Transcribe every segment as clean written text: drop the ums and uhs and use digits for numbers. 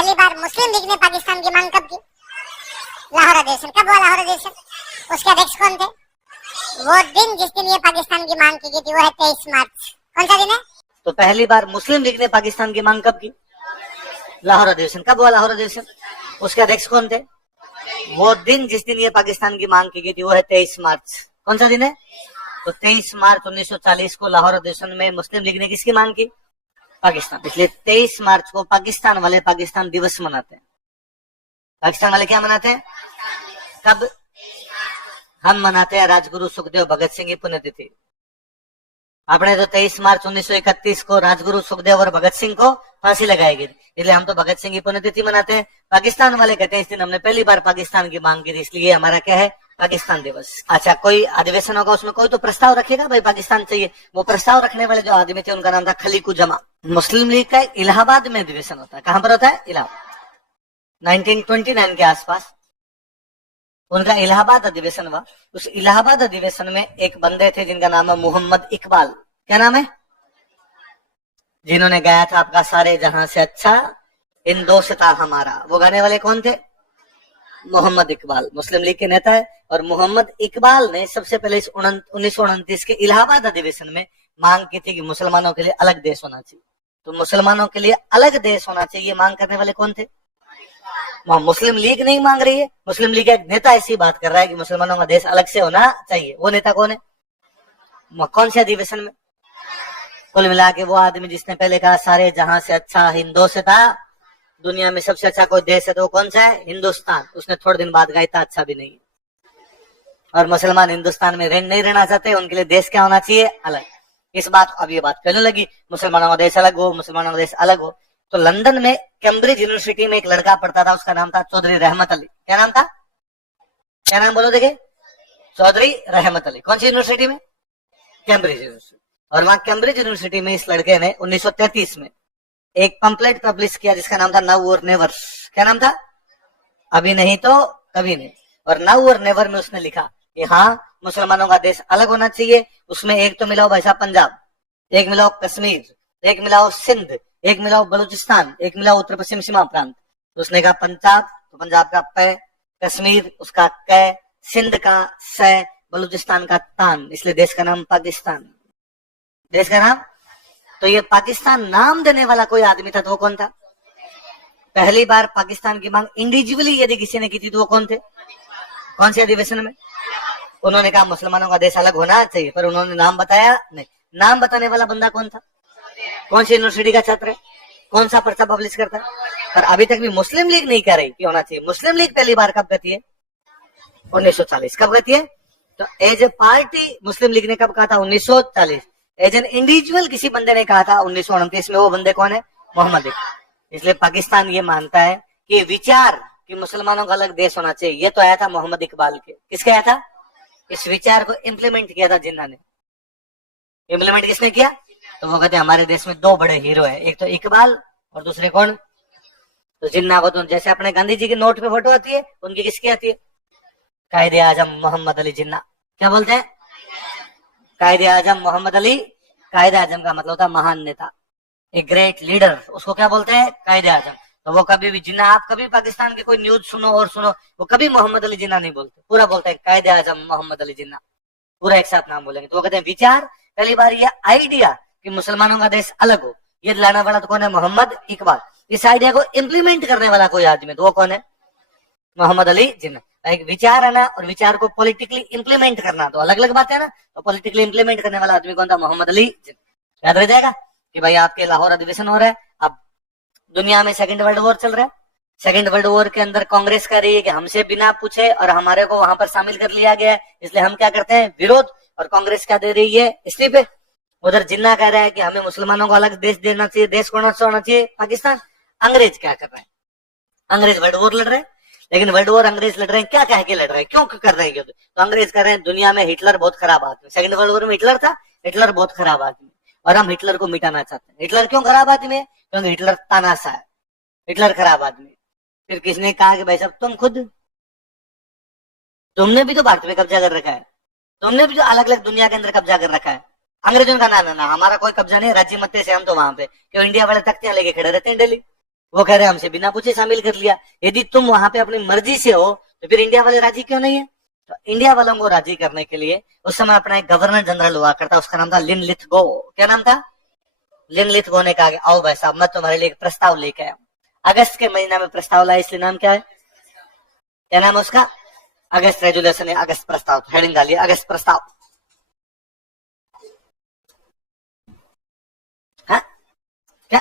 पहली बार मुस्लिम लीग ने पाकिस्तान की मांग कब की? लाहौर अधिवेशन। कब हुआ लाहौर अधिवेशन? उसके अध्यक्ष कौन थे? वो दिन जिस दिन ये पाकिस्तान की मांग की गई थी वो है 23 मार्च। कौन सा दिन है? तो पहली बार मुस्लिम लीग ने पाकिस्तान की मांग कब की? लाहौर अधिवेशन। कब हुआ लाहौर अधिवेशन? उसके अध्यक्ष कौन थे? वो दिन जिस दिन ये पाकिस्तान की मांग की गई थी वो है 23 मार्च। कौन सा दिन है? तो 23 मार्च 1940 को लाहौर अधिवेशन में मुस्लिम लीग ने किसकी मांग की? पाकिस्तान। इसलिए 23 मार्च को पाकिस्तान वाले पाकिस्तान दिवस मनाते हैं। पाकिस्तान वाले क्या मनाते हैं? कब? हम मनाते हैं राजगुरु सुखदेव भगत सिंह की पुण्यतिथि। आपने तो 23 मार्च 1931 को राजगुरु सुखदेव और भगत सिंह को फांसी लगाई गई, इसलिए हम तो भगत सिंह की पुण्यतिथि मनाते हैं। पाकिस्तान वाले कहते हैं इस दिन हमने पहली बार पाकिस्तान की मांग की थी, इसलिए हमारा क्या है? पाकिस्तान दिवस। अच्छा, कोई अधिवेशन होगा उसमें कोई तो प्रस्ताव रखेगा भाई पाकिस्तान चाहिए। वो प्रस्ताव रखने वाले जो आदमी थे उनका नाम था खलीकू जमा। मुस्लिम लीग का इलाहाबाद में अधिवेशन होता है। कहां पर होता है? इलाहाबाद। 1929 के आसपास उनका इलाहाबाद अधिवेशन हुआ। उस इलाहाबाद अधिवेशन में एक बंदे थे जिनका नाम है मोहम्मद इकबाल। क्या नाम है? जिन्होंने गाया था आपका सारे जहां से अच्छा हिंदोस्ता हमारा। वो गाने वाले कौन थे? मोहम्मद इकबाल। मुस्लिम लीग के नेता है। और मोहम्मद इकबाल ने सबसे पहले इस 1929 के इलाहाबाद अधिवेशन में मांग की थी कि मुसलमानों के लिए अलग देश होना चाहिए। तो मुसलमानों के लिए अलग देश होना चाहिए मांग करने वाले कौन थे? मुस्लिम लीग नहीं मांग रही है, मुस्लिम लीग का एक नेता ऐसी बात कर रहा है कि मुसलमानों का देश अलग से होना चाहिए। वो नेता कौन है? कौन से अधिवेशन में? कुल मिला के वो आदमी जिसने पहले कहा सारे जहां से अच्छा हिंदोस्ता, दुनिया में सबसे अच्छा कोई देश है तो कौन सा है? हिंदुस्तान। उसने थोड़े दिन बाद कहा इतना अच्छा भी नहीं है। और मुसलमान हिंदुस्तान में नहीं रहना चाहते, उनके लिए देश क्या होना चाहिए? अलग। इस बात अब ये बात कहने लगी मुसलमानों का देश अलग हो, मुसलमानों का देश अलग हो। तो लंदन में कैम्ब्रिज यूनिवर्सिटी में एक लड़का पढ़ता था, उसका नाम था चौधरी रहमत अली। क्या नाम था? क्या नाम बोलो देखे? चौधरी रहमत अली। कौन सी यूनिवर्सिटी में? Cambridge university. और वहां कैम्ब्रिज यूनिवर्सिटी में इस लड़के ने 1933 में एक पंपलेट पब्लिश किया जिसका नाम था नाउ और नेवर। क्या नाम था? अभी नहीं तो कभी नहीं। और नाउ और नेवर में उसने लिखा कि हाँ मुसलमानों का देश अलग होना चाहिए। उसमें एक तो मिलाओ भाई साहब पंजाब, एक मिलाओ कश्मीर, एक मिलाओ सिंध, एक मिलाओ बलूचिस्तान, एक मिलाओ उत्तर पश्चिम सीमा प्रांत। तो उसने कहा पंजाब, तो पंजाब का प, कश्मीर उसका क, सिंध का स, बलूचिस्तान का तान, इसलिए देश का नाम पाकिस्तान। देश का नाम। तो ये पाकिस्तान नाम देने वाला कोई आदमी था तो वो कौन था? पहली बार पाकिस्तान की मांग इंडिविजुअली यदि किसी ने की थी तो वो कौन थे? कौन से अधिवेशन में? उन्होंने कहा मुसलमानों का देश अलग होना चाहिए, पर उन्होंने नाम बताया नहीं। नाम बताने वाला बंदा कौन था? कौन सी यूनिवर्सिटी का छात्र है? कौन सा पर्चा पब्लिश करता है? पर अभी तक भी मुस्लिम लीग नहीं कह रही कि होना चाहिए। मुस्लिम लीग पहली बार कब कहती है? 1940। कब कहती है? तो as a party Muslim League ने कब कहा था? 1940। एज एन इंडिविजुअल किसी बंदे ने कहा था 1929 में। वो बंदे कौन है? मोहम्मद इकबाल। इसलिए पाकिस्तान ये मानता है कि विचार कि मुसलमानों का अलग देश होना चाहिए, ये तो आया था मोहम्मद इकबाल के। किसके आया था? इस विचार को इम्प्लीमेंट किया था जिन्ना ने। इम्प्लीमेंट किसने किया? तो वो कहते हैं हमारे देश में दो बड़े हीरो हैं, एक तो इकबाल और दूसरे कौन? तो जिन्ना को तो जैसे अपने गांधी जी के नोट पे फोटो आती है, उनकी किसकी आती है? कायदे आजम मोहम्मद अली जिन्ना। क्या बोलते हैं? कायदे आजम मोहम्मद अली। कायदे आजम का मतलब होता है महान नेता, एक ग्रेट लीडर, उसको क्या बोलते हैं? कायदे आजम। तो वो कभी भी जिन्ना, आप कभी पाकिस्तान की कोई न्यूज सुनो और सुनो, वो कभी मोहम्मद अली जिन्ना नहीं बोलते, पूरा बोलते हैं कायदे आजम मोहम्मद अली जिन्ना, पूरा एक साथ नाम बोलेंगे। तो वो कहते हैं विचार, पहली बार ये आइडिया कि मुसलमानों का देश अलग हो, ये लाने वाला तो कौन है? मोहम्मद इकबाल। इस आइडिया को इम्प्लीमेंट करने वाला कोई आदमी तो वो कौन है? मोहम्मद अली जिन्ना। एक विचार है ना, और विचार को पॉलिटिकली इम्प्लीमेंट करना तो अलग अलग बात है ना। तो पॉलिटिकली इम्प्लीमेंट करने वाला आदमी कौन था? मोहम्मद अली जिन्ना। याद रह जाएगा कि भाई आपके लाहौर अधिवेशन हो रहा है। अब दुनिया में सेकंड वर्ल्ड वॉर चल रहा है। सेकंड वर्ल्ड वॉर के अंदर कांग्रेस कह रही है कि हमसे बिना पूछे और हमारे को वहां पर शामिल कर लिया गया है, इसलिए हम क्या करते हैं? विरोध। और कांग्रेस क्या दे रही है? इस्तीफे। उधर जिन्ना कह रहा है कि हमें मुसलमानों को अलग देश देना चाहिए, देश कौन सा होना चाहिए? पाकिस्तान। अंग्रेज क्या कर रहे हैं? अंग्रेज वर्ल्ड वॉर लड़ रहे हैं। लेकिन वर्ल्ड वॉर अंग्रेज लड़ रहे हैं, क्या कह के लड़ रहे हैं? क्यों कर रहे हैं? तो अंग्रेज कर रहे हैं दुनिया में हिटलर बहुत खराब आदमी। सेकंड वर्ल्ड वॉर में हिटलर था, हिटलर बहुत खराब आदमी, और हम हिटलर को मिटाना चाहते हैं। हिटलर क्यों खराब आदमी है? क्योंकि हिटलर तानाशाह है, हिटलर खराब आदमी। फिर किसने कहा कि भाई साहब तुमने भी तो भारत में कब्जा कर रखा है, तुमने भी जो अलग अलग दुनिया के अंदर कब्जा कर रखा है। अंग्रेजों का ना हमारा कोई कब्जा नहीं, राज्य मत से हम तो वहां पे क्यों? इंडिया वाले तख्तियां लेके खड़े रहते हैं दिल्ली। वो कह रहे हमसे बिना पूछे शामिल कर लिया। यदि तुम वहां पे अपनी मर्जी से हो तो फिर इंडिया वाले राजी क्यों नहीं है? तो इंडिया वालों को राजी करने के लिए उस समय अपना एक गवर्नर जनरल हुआ करता, उसका नाम था लिनलिथगो। क्या नाम था? लिनलिथगो ने कहा आओ भाई साहब मैं तुम्हारे लिए एक प्रस्ताव लेके आया। अगस्त के महीना में प्रस्ताव लाया, इसलिए नाम क्या है? क्या नाम है उसका? अगस्त रेजुलेशन है, अगस्त प्रस्ताव। हेडिंग डालिए अगस्त प्रस्ताव। हाँ क्या?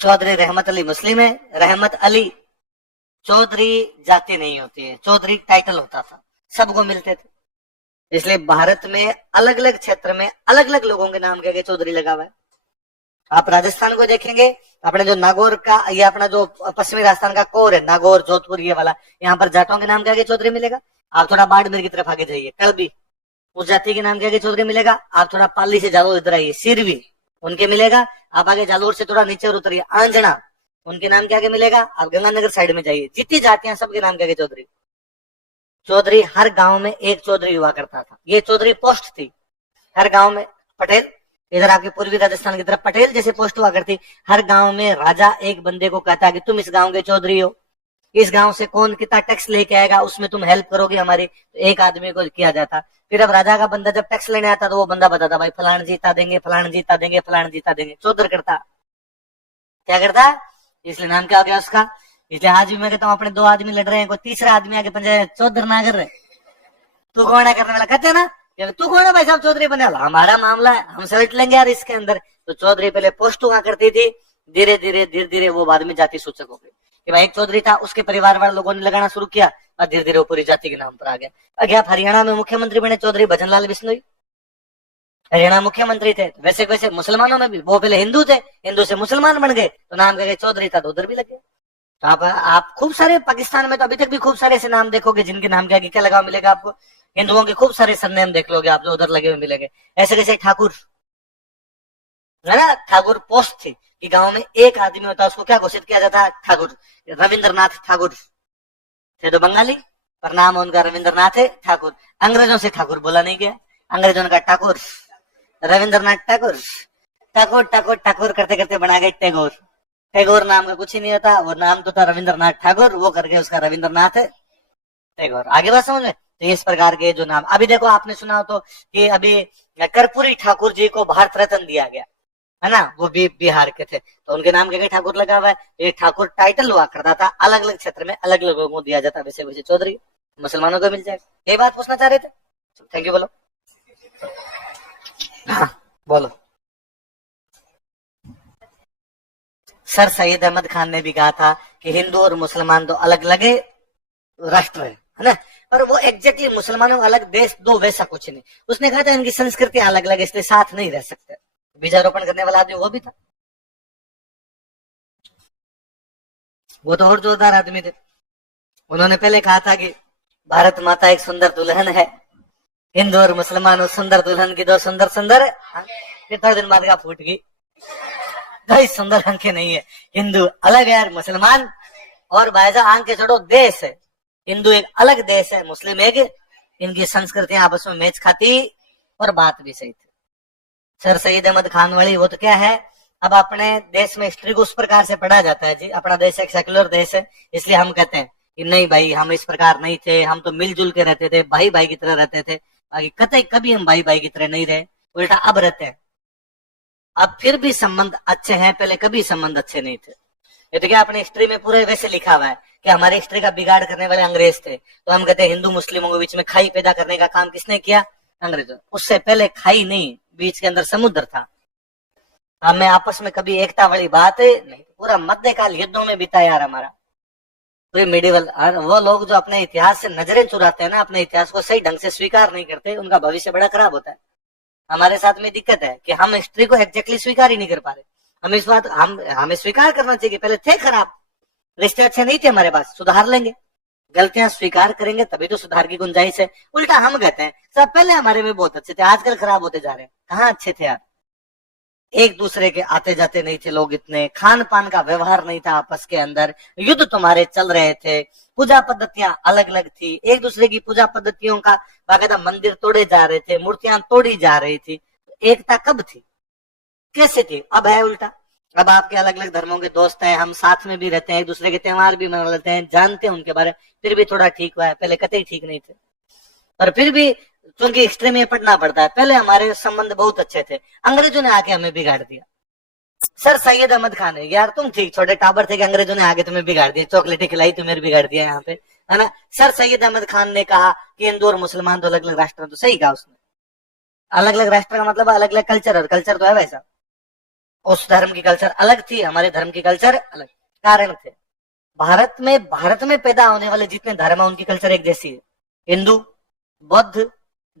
चौधरी रहमत अली मुस्लिम है। रहमत अली चौधरी जाति नहीं होती है, चौधरी टाइटल होता था, सबको मिलते थे। इसलिए भारत में अलग अलग क्षेत्र में अलग अलग लोगों के नाम के चौधरी लगा हुआ है। आप राजस्थान को देखेंगे, अपने जो नागौर का, ये अपना जो पश्चिमी राजस्थान का कोर है, नागौर जोधपुर ये वाला, यहाँ पर जाटों के नाम के आगे चौधरी मिलेगा। आप थोड़ा बाड़मेर की तरफ आगे जाइए, कलबी उस जाति के नाम के आगे चौधरी मिलेगा। आप थोड़ा पाली से जालोर इधर आइए, सिरवी उनके मिलेगा। आप आगे जालोर से थोड़ा नीचे और उतरिए, आंजना उनके नाम के आगे मिलेगा। आप गंगानगर साइड में जाइए, जितनी जातियां सबके नाम के आगे चौधरी। चौधरी हर गांव में एक चौधरी हुआ करता था, ये चौधरी पोस्ट थी हर गांव में। पटेल इधर आपके पूर्वी राजस्थान की तरफ पटेल जैसे पोस्ट हुआ करती। हर गांव में राजा एक बंदे को कहता है कि तुम इस गांव के चौधरी हो, इस गांव से कौन कितना टैक्स लेके आएगा उसमें तुम हेल्प करोगे हमारी, तो एक आदमी को किया जाता। फिर अब राजा का बंदा जब टैक्स लेने आता तो वो बंदा बताता भाई फलान जीता देंगे, फलान जीता देंगे, फलान जीता देंगे। चौधर करता, क्या करता? इसलिए नाम क्या हो गया उसका। इसलिए आज भी मैं कहता हूँ अपने दो आदमी लड़ रहे हैं, कोई तीसरा आदमी आगे पंचायत चौधर ना कर रहे, तू कौन है करने वाला, कहते हैं ना तू कौन है भाई साहब चौधरी बने वाला, हमारा मामला है हम सलट लेंगे यार इसके अंदर। तो चौधरी पहले पोस्ट हुआ करती थी, धीरे धीरे वो बाद में जाति सूचक हो गई कि भाई एक चौधरी था, उसके परिवार वाले लोगों ने लगाना शुरू किया और धीरे धीरे वो पूरी जाति के नाम पर आ गया। अगर आप हरियाणा में मुख्यमंत्री बने चौधरी भजनलाल बिश्नोई, हरियाणा मुख्यमंत्री थे। वैसे वैसे मुसलमानों में भी वो पहले हिंदू थे, हिंदू से मुसलमान बन गए तो नाम कह चौधरी था तो उधर भी लग गया। तो आप खूब सारे पाकिस्तान में तो अभी तक भी खूब सारे ऐसे नाम देखोगे जिनके नाम के आगे क्या लगा मिलेगा आपको। हिंदुओं के खूब सारे सरनेम देख लोगे आप जो उधर लगे हुए मिलेंगे। ऐसे कैसे ठाकुर है ना, ठाकुर पोस्ट थी कि गांव में एक आदमी होता उसको क्या घोषित किया जाता? ठाकुर। रविंद्रनाथ ठाकुर थे तो बंगाली, पर नाम उनका रविंद्रनाथ है ठाकुर। अंग्रेजों से ठाकुर बोला नहीं गया, अंग्रेजों ने कहा ठाकुर, रविंद्रनाथ ठाकुर। ठाकुर ठाकुर ठाकुर करते करते बना गए टैगोर। टैगोर नाम का कुछ ही नहीं होता, वो नाम तो था रविंद्रनाथ ठाकुर, वो करके उसका रविंद्रनाथ टैगोर। आगे बात समझ में? तो इस प्रकार के जो नाम अभी देखो आपने सुना हो तो कि अभी कर्पूरी ठाकुर जी को भारत रत्न दिया गया है ना, वो भी बिहार के थे तो उनके नाम के ठाकुर लगा हुआ है। ये ठाकुर टाइटल हुआ करता था, अलग अलग क्षेत्र में अलग अलग लोगों को दिया जाता, वैसे वैसे चौधरी मुसलमानों को मिल जाएगा। यही बात पूछना चाह रहे थे? Thank you. बोलो हाँ बोलो। सर सैयद अहमद खान ने भी कहा था कि हिंदू और मुसलमान तो अलग अलग राष्ट्र है ना, पर वो एग्जैक्टली मुसलमानों का अलग देश दो वैसा कुछ नहीं। उसने कहा था इनकी संस्कृति अलग अलग इसलिए साथ नहीं रह सकते। बीजारोपण करने वाला आदमी वो भी था, वो तो और जोरदार आदमी थे। उन्होंने पहले कहा था कि भारत माता एक सुंदर दुल्हन है, हिंदू और मुसलमान सुंदर दुल्हन की दो सुंदर सुंदर। कितना दिन बाद का फूट गई, कोई सुंदर आंखें नहीं है, हिंदू अलग है यार, मुसलमान और भाईजा आंख के छोड़ो देश है, हिंदू एक अलग देश है, मुस्लिम एक, इनकी संस्कृतियां आपस में मैच खाती और बात भी सही थी। सर सैयद अहमद खान वाली वो तो क्या है, अब अपने देश में हिस्ट्री को उस प्रकार से पढ़ा जाता है जी, अपना देश एक सेक्युलर देश है इसलिए हम कहते हैं कि नहीं भाई हम इस प्रकार नहीं थे, हम तो मिलजुल के रहते थे, भाई भाई की तरह रहते थे। बाकी कतई कभी हम भाई भाई की तरह नहीं रहे, उल्टा अब रहते हैं। अब फिर भी संबंध अच्छे हैं, पहले कभी संबंध अच्छे नहीं थे। ये तो क्या अपने हिस्ट्री में पूरे वैसे लिखा हुआ है कि हमारे हिस्ट्री का बिगाड़ करने वाले अंग्रेज थे, तो हम कहते हैं हिंदू मुस्लिमों के बीच में खाई पैदा करने का काम किसने किया? अंग्रेजों। उससे पहले खाई नहीं, बीच के अंदर समुद्र था। हमें आपस में कभी एकता वाली बात है नहीं, पूरा मध्यकाल युद्धों में बीता यार हमारा पूरे मेडिवल। वो लोग जो अपने इतिहास से नजरें चुराते हैं ना, अपने इतिहास को सही ढंग से स्वीकार नहीं करते, उनका भविष्य बड़ा खराब होता है। हमारे साथ में दिक्कत है कि हम हिस्ट्री को एग्जैक्टली स्वीकार ही नहीं कर पा रहे। हम इस बात हमें स्वीकार करना चाहिए, पहले थे खराब, रिश्ते अच्छे नहीं थे हमारे पास, सुधार लेंगे, गलतियां स्वीकार करेंगे तभी तो सुधार की गुंजाइश है। उल्टा हम कहते हैं सब पहले हमारे में बहुत अच्छे थे, आजकल खराब होते जा रहे हैं। कहाँ अच्छे थे यार, एक दूसरे के आते जाते नहीं थे लोग, इतने खान पान का व्यवहार नहीं था आपस के अंदर, युद्ध तुम्हारे चल रहे थे, पूजा पद्धतियां अलग अलग थी, एक दूसरे की पूजा पद्धतियों का बाकायदा मंदिर तोड़े जा रहे थे, मूर्तियां तोड़ी जा रही थी। एकता कब थी, कैसे थी? अब है उल्टा, अब आपके अलग अलग धर्मों के दोस्त हैं, हम साथ में भी रहते हैं, एक दूसरे के त्योहार भी मना लेते हैं, जानते हैं उनके बारे में, फिर भी थोड़ा ठीक हुआ है, पहले कतई ठीक नहीं थे। पर फिर भी क्योंकि एक्सट्रीम में पढ़ना पड़ता है, पहले हमारे संबंध बहुत अच्छे थे, अंग्रेजों ने आके हमें बिगाड़ दिया। सर सैयद अहमद खान है, यार तुम ठीक छोटे टाबर थे कि अंग्रेजों ने आगे तुम्हें बिगाड़ दिया, चॉकलेटें खिलाई तुम्हें बिगाड़ दिया यहाँ पे, है ना। सर सैयद अहमद खान ने कहा कि हिंदू और मुसलमान तो अलग अलग राष्ट्र, तो सही कहा उसने। अलग अलग राष्ट्र का मतलब अलग अलग कल्चर, और कल्चर तो है वैसा, उस धर्म की कल्चर अलग थी, हमारे धर्म की कल्चर अलग, कारण थे। भारत में पैदा होने वाले जितने धर्म है उनकी कल्चर एक जैसी है, हिंदू, बौद्ध,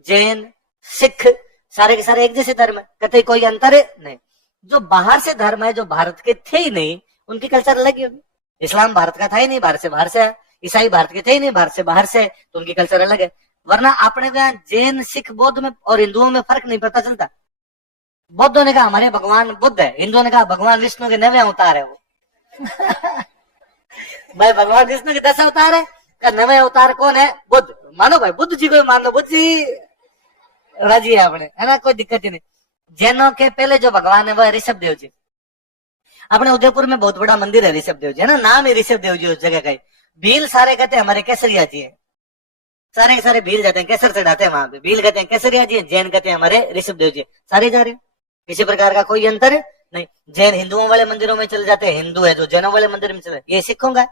जैन, सिख, सारे के सारे एक जैसे धर्म है, कतई कोई अंतर है नहीं। जो बाहर से धर्म है, जो भारत के थे ही नहीं, उनकी कल्चर अलग ही होगी। इस्लाम भारत का था ही नहीं, भारत से बाहर से है। ईसाई भारत के थे ही नहीं, भारत से बाहर से, तो उनकी कल्चर अलग है। वरना अपने यहाँ जैन, सिख, बौद्ध में और हिंदुओं में फर्क नहीं पता चलता। बौद्धों ने कहा हमारे भगवान बुद्ध है, हिंदुओं ने कहा भगवान विष्णु के 9वें अवतार है वो। भाई भगवान विष्णु के 10 अवतार है, 9वें अवतार कौन है? बुद्ध। मानो भाई बुद्ध जी को मान लो, बुद्ध जी राजी है अपने, है ना, कोई दिक्कत ही नहीं। जैनों के पहले जो भगवान है वो है ऋषभ देव जी। अपने उदयपुर में बहुत बड़ा मंदिर है ऋषभ देव जी, है ना, नाम है ऋषभ देव जी उस जगह का। भील सारे कहते हैं हमारे केसरिया जी है, सारे के सारे भील जाते हैं, केसर चढ़ाते हैं वहां पे, भील कहते हैं केसरिया जी, जैन कहते हैं हमारे ऋषभ देव जी, सारे जा रहे हैं, किसी प्रकार का कोई अंतर नहीं। जैन हिंदुओं वाले मंदिरों में चले जाते हैं, हिंदू है जो जैनों वाले मंदिर में चले, ये सिखों का।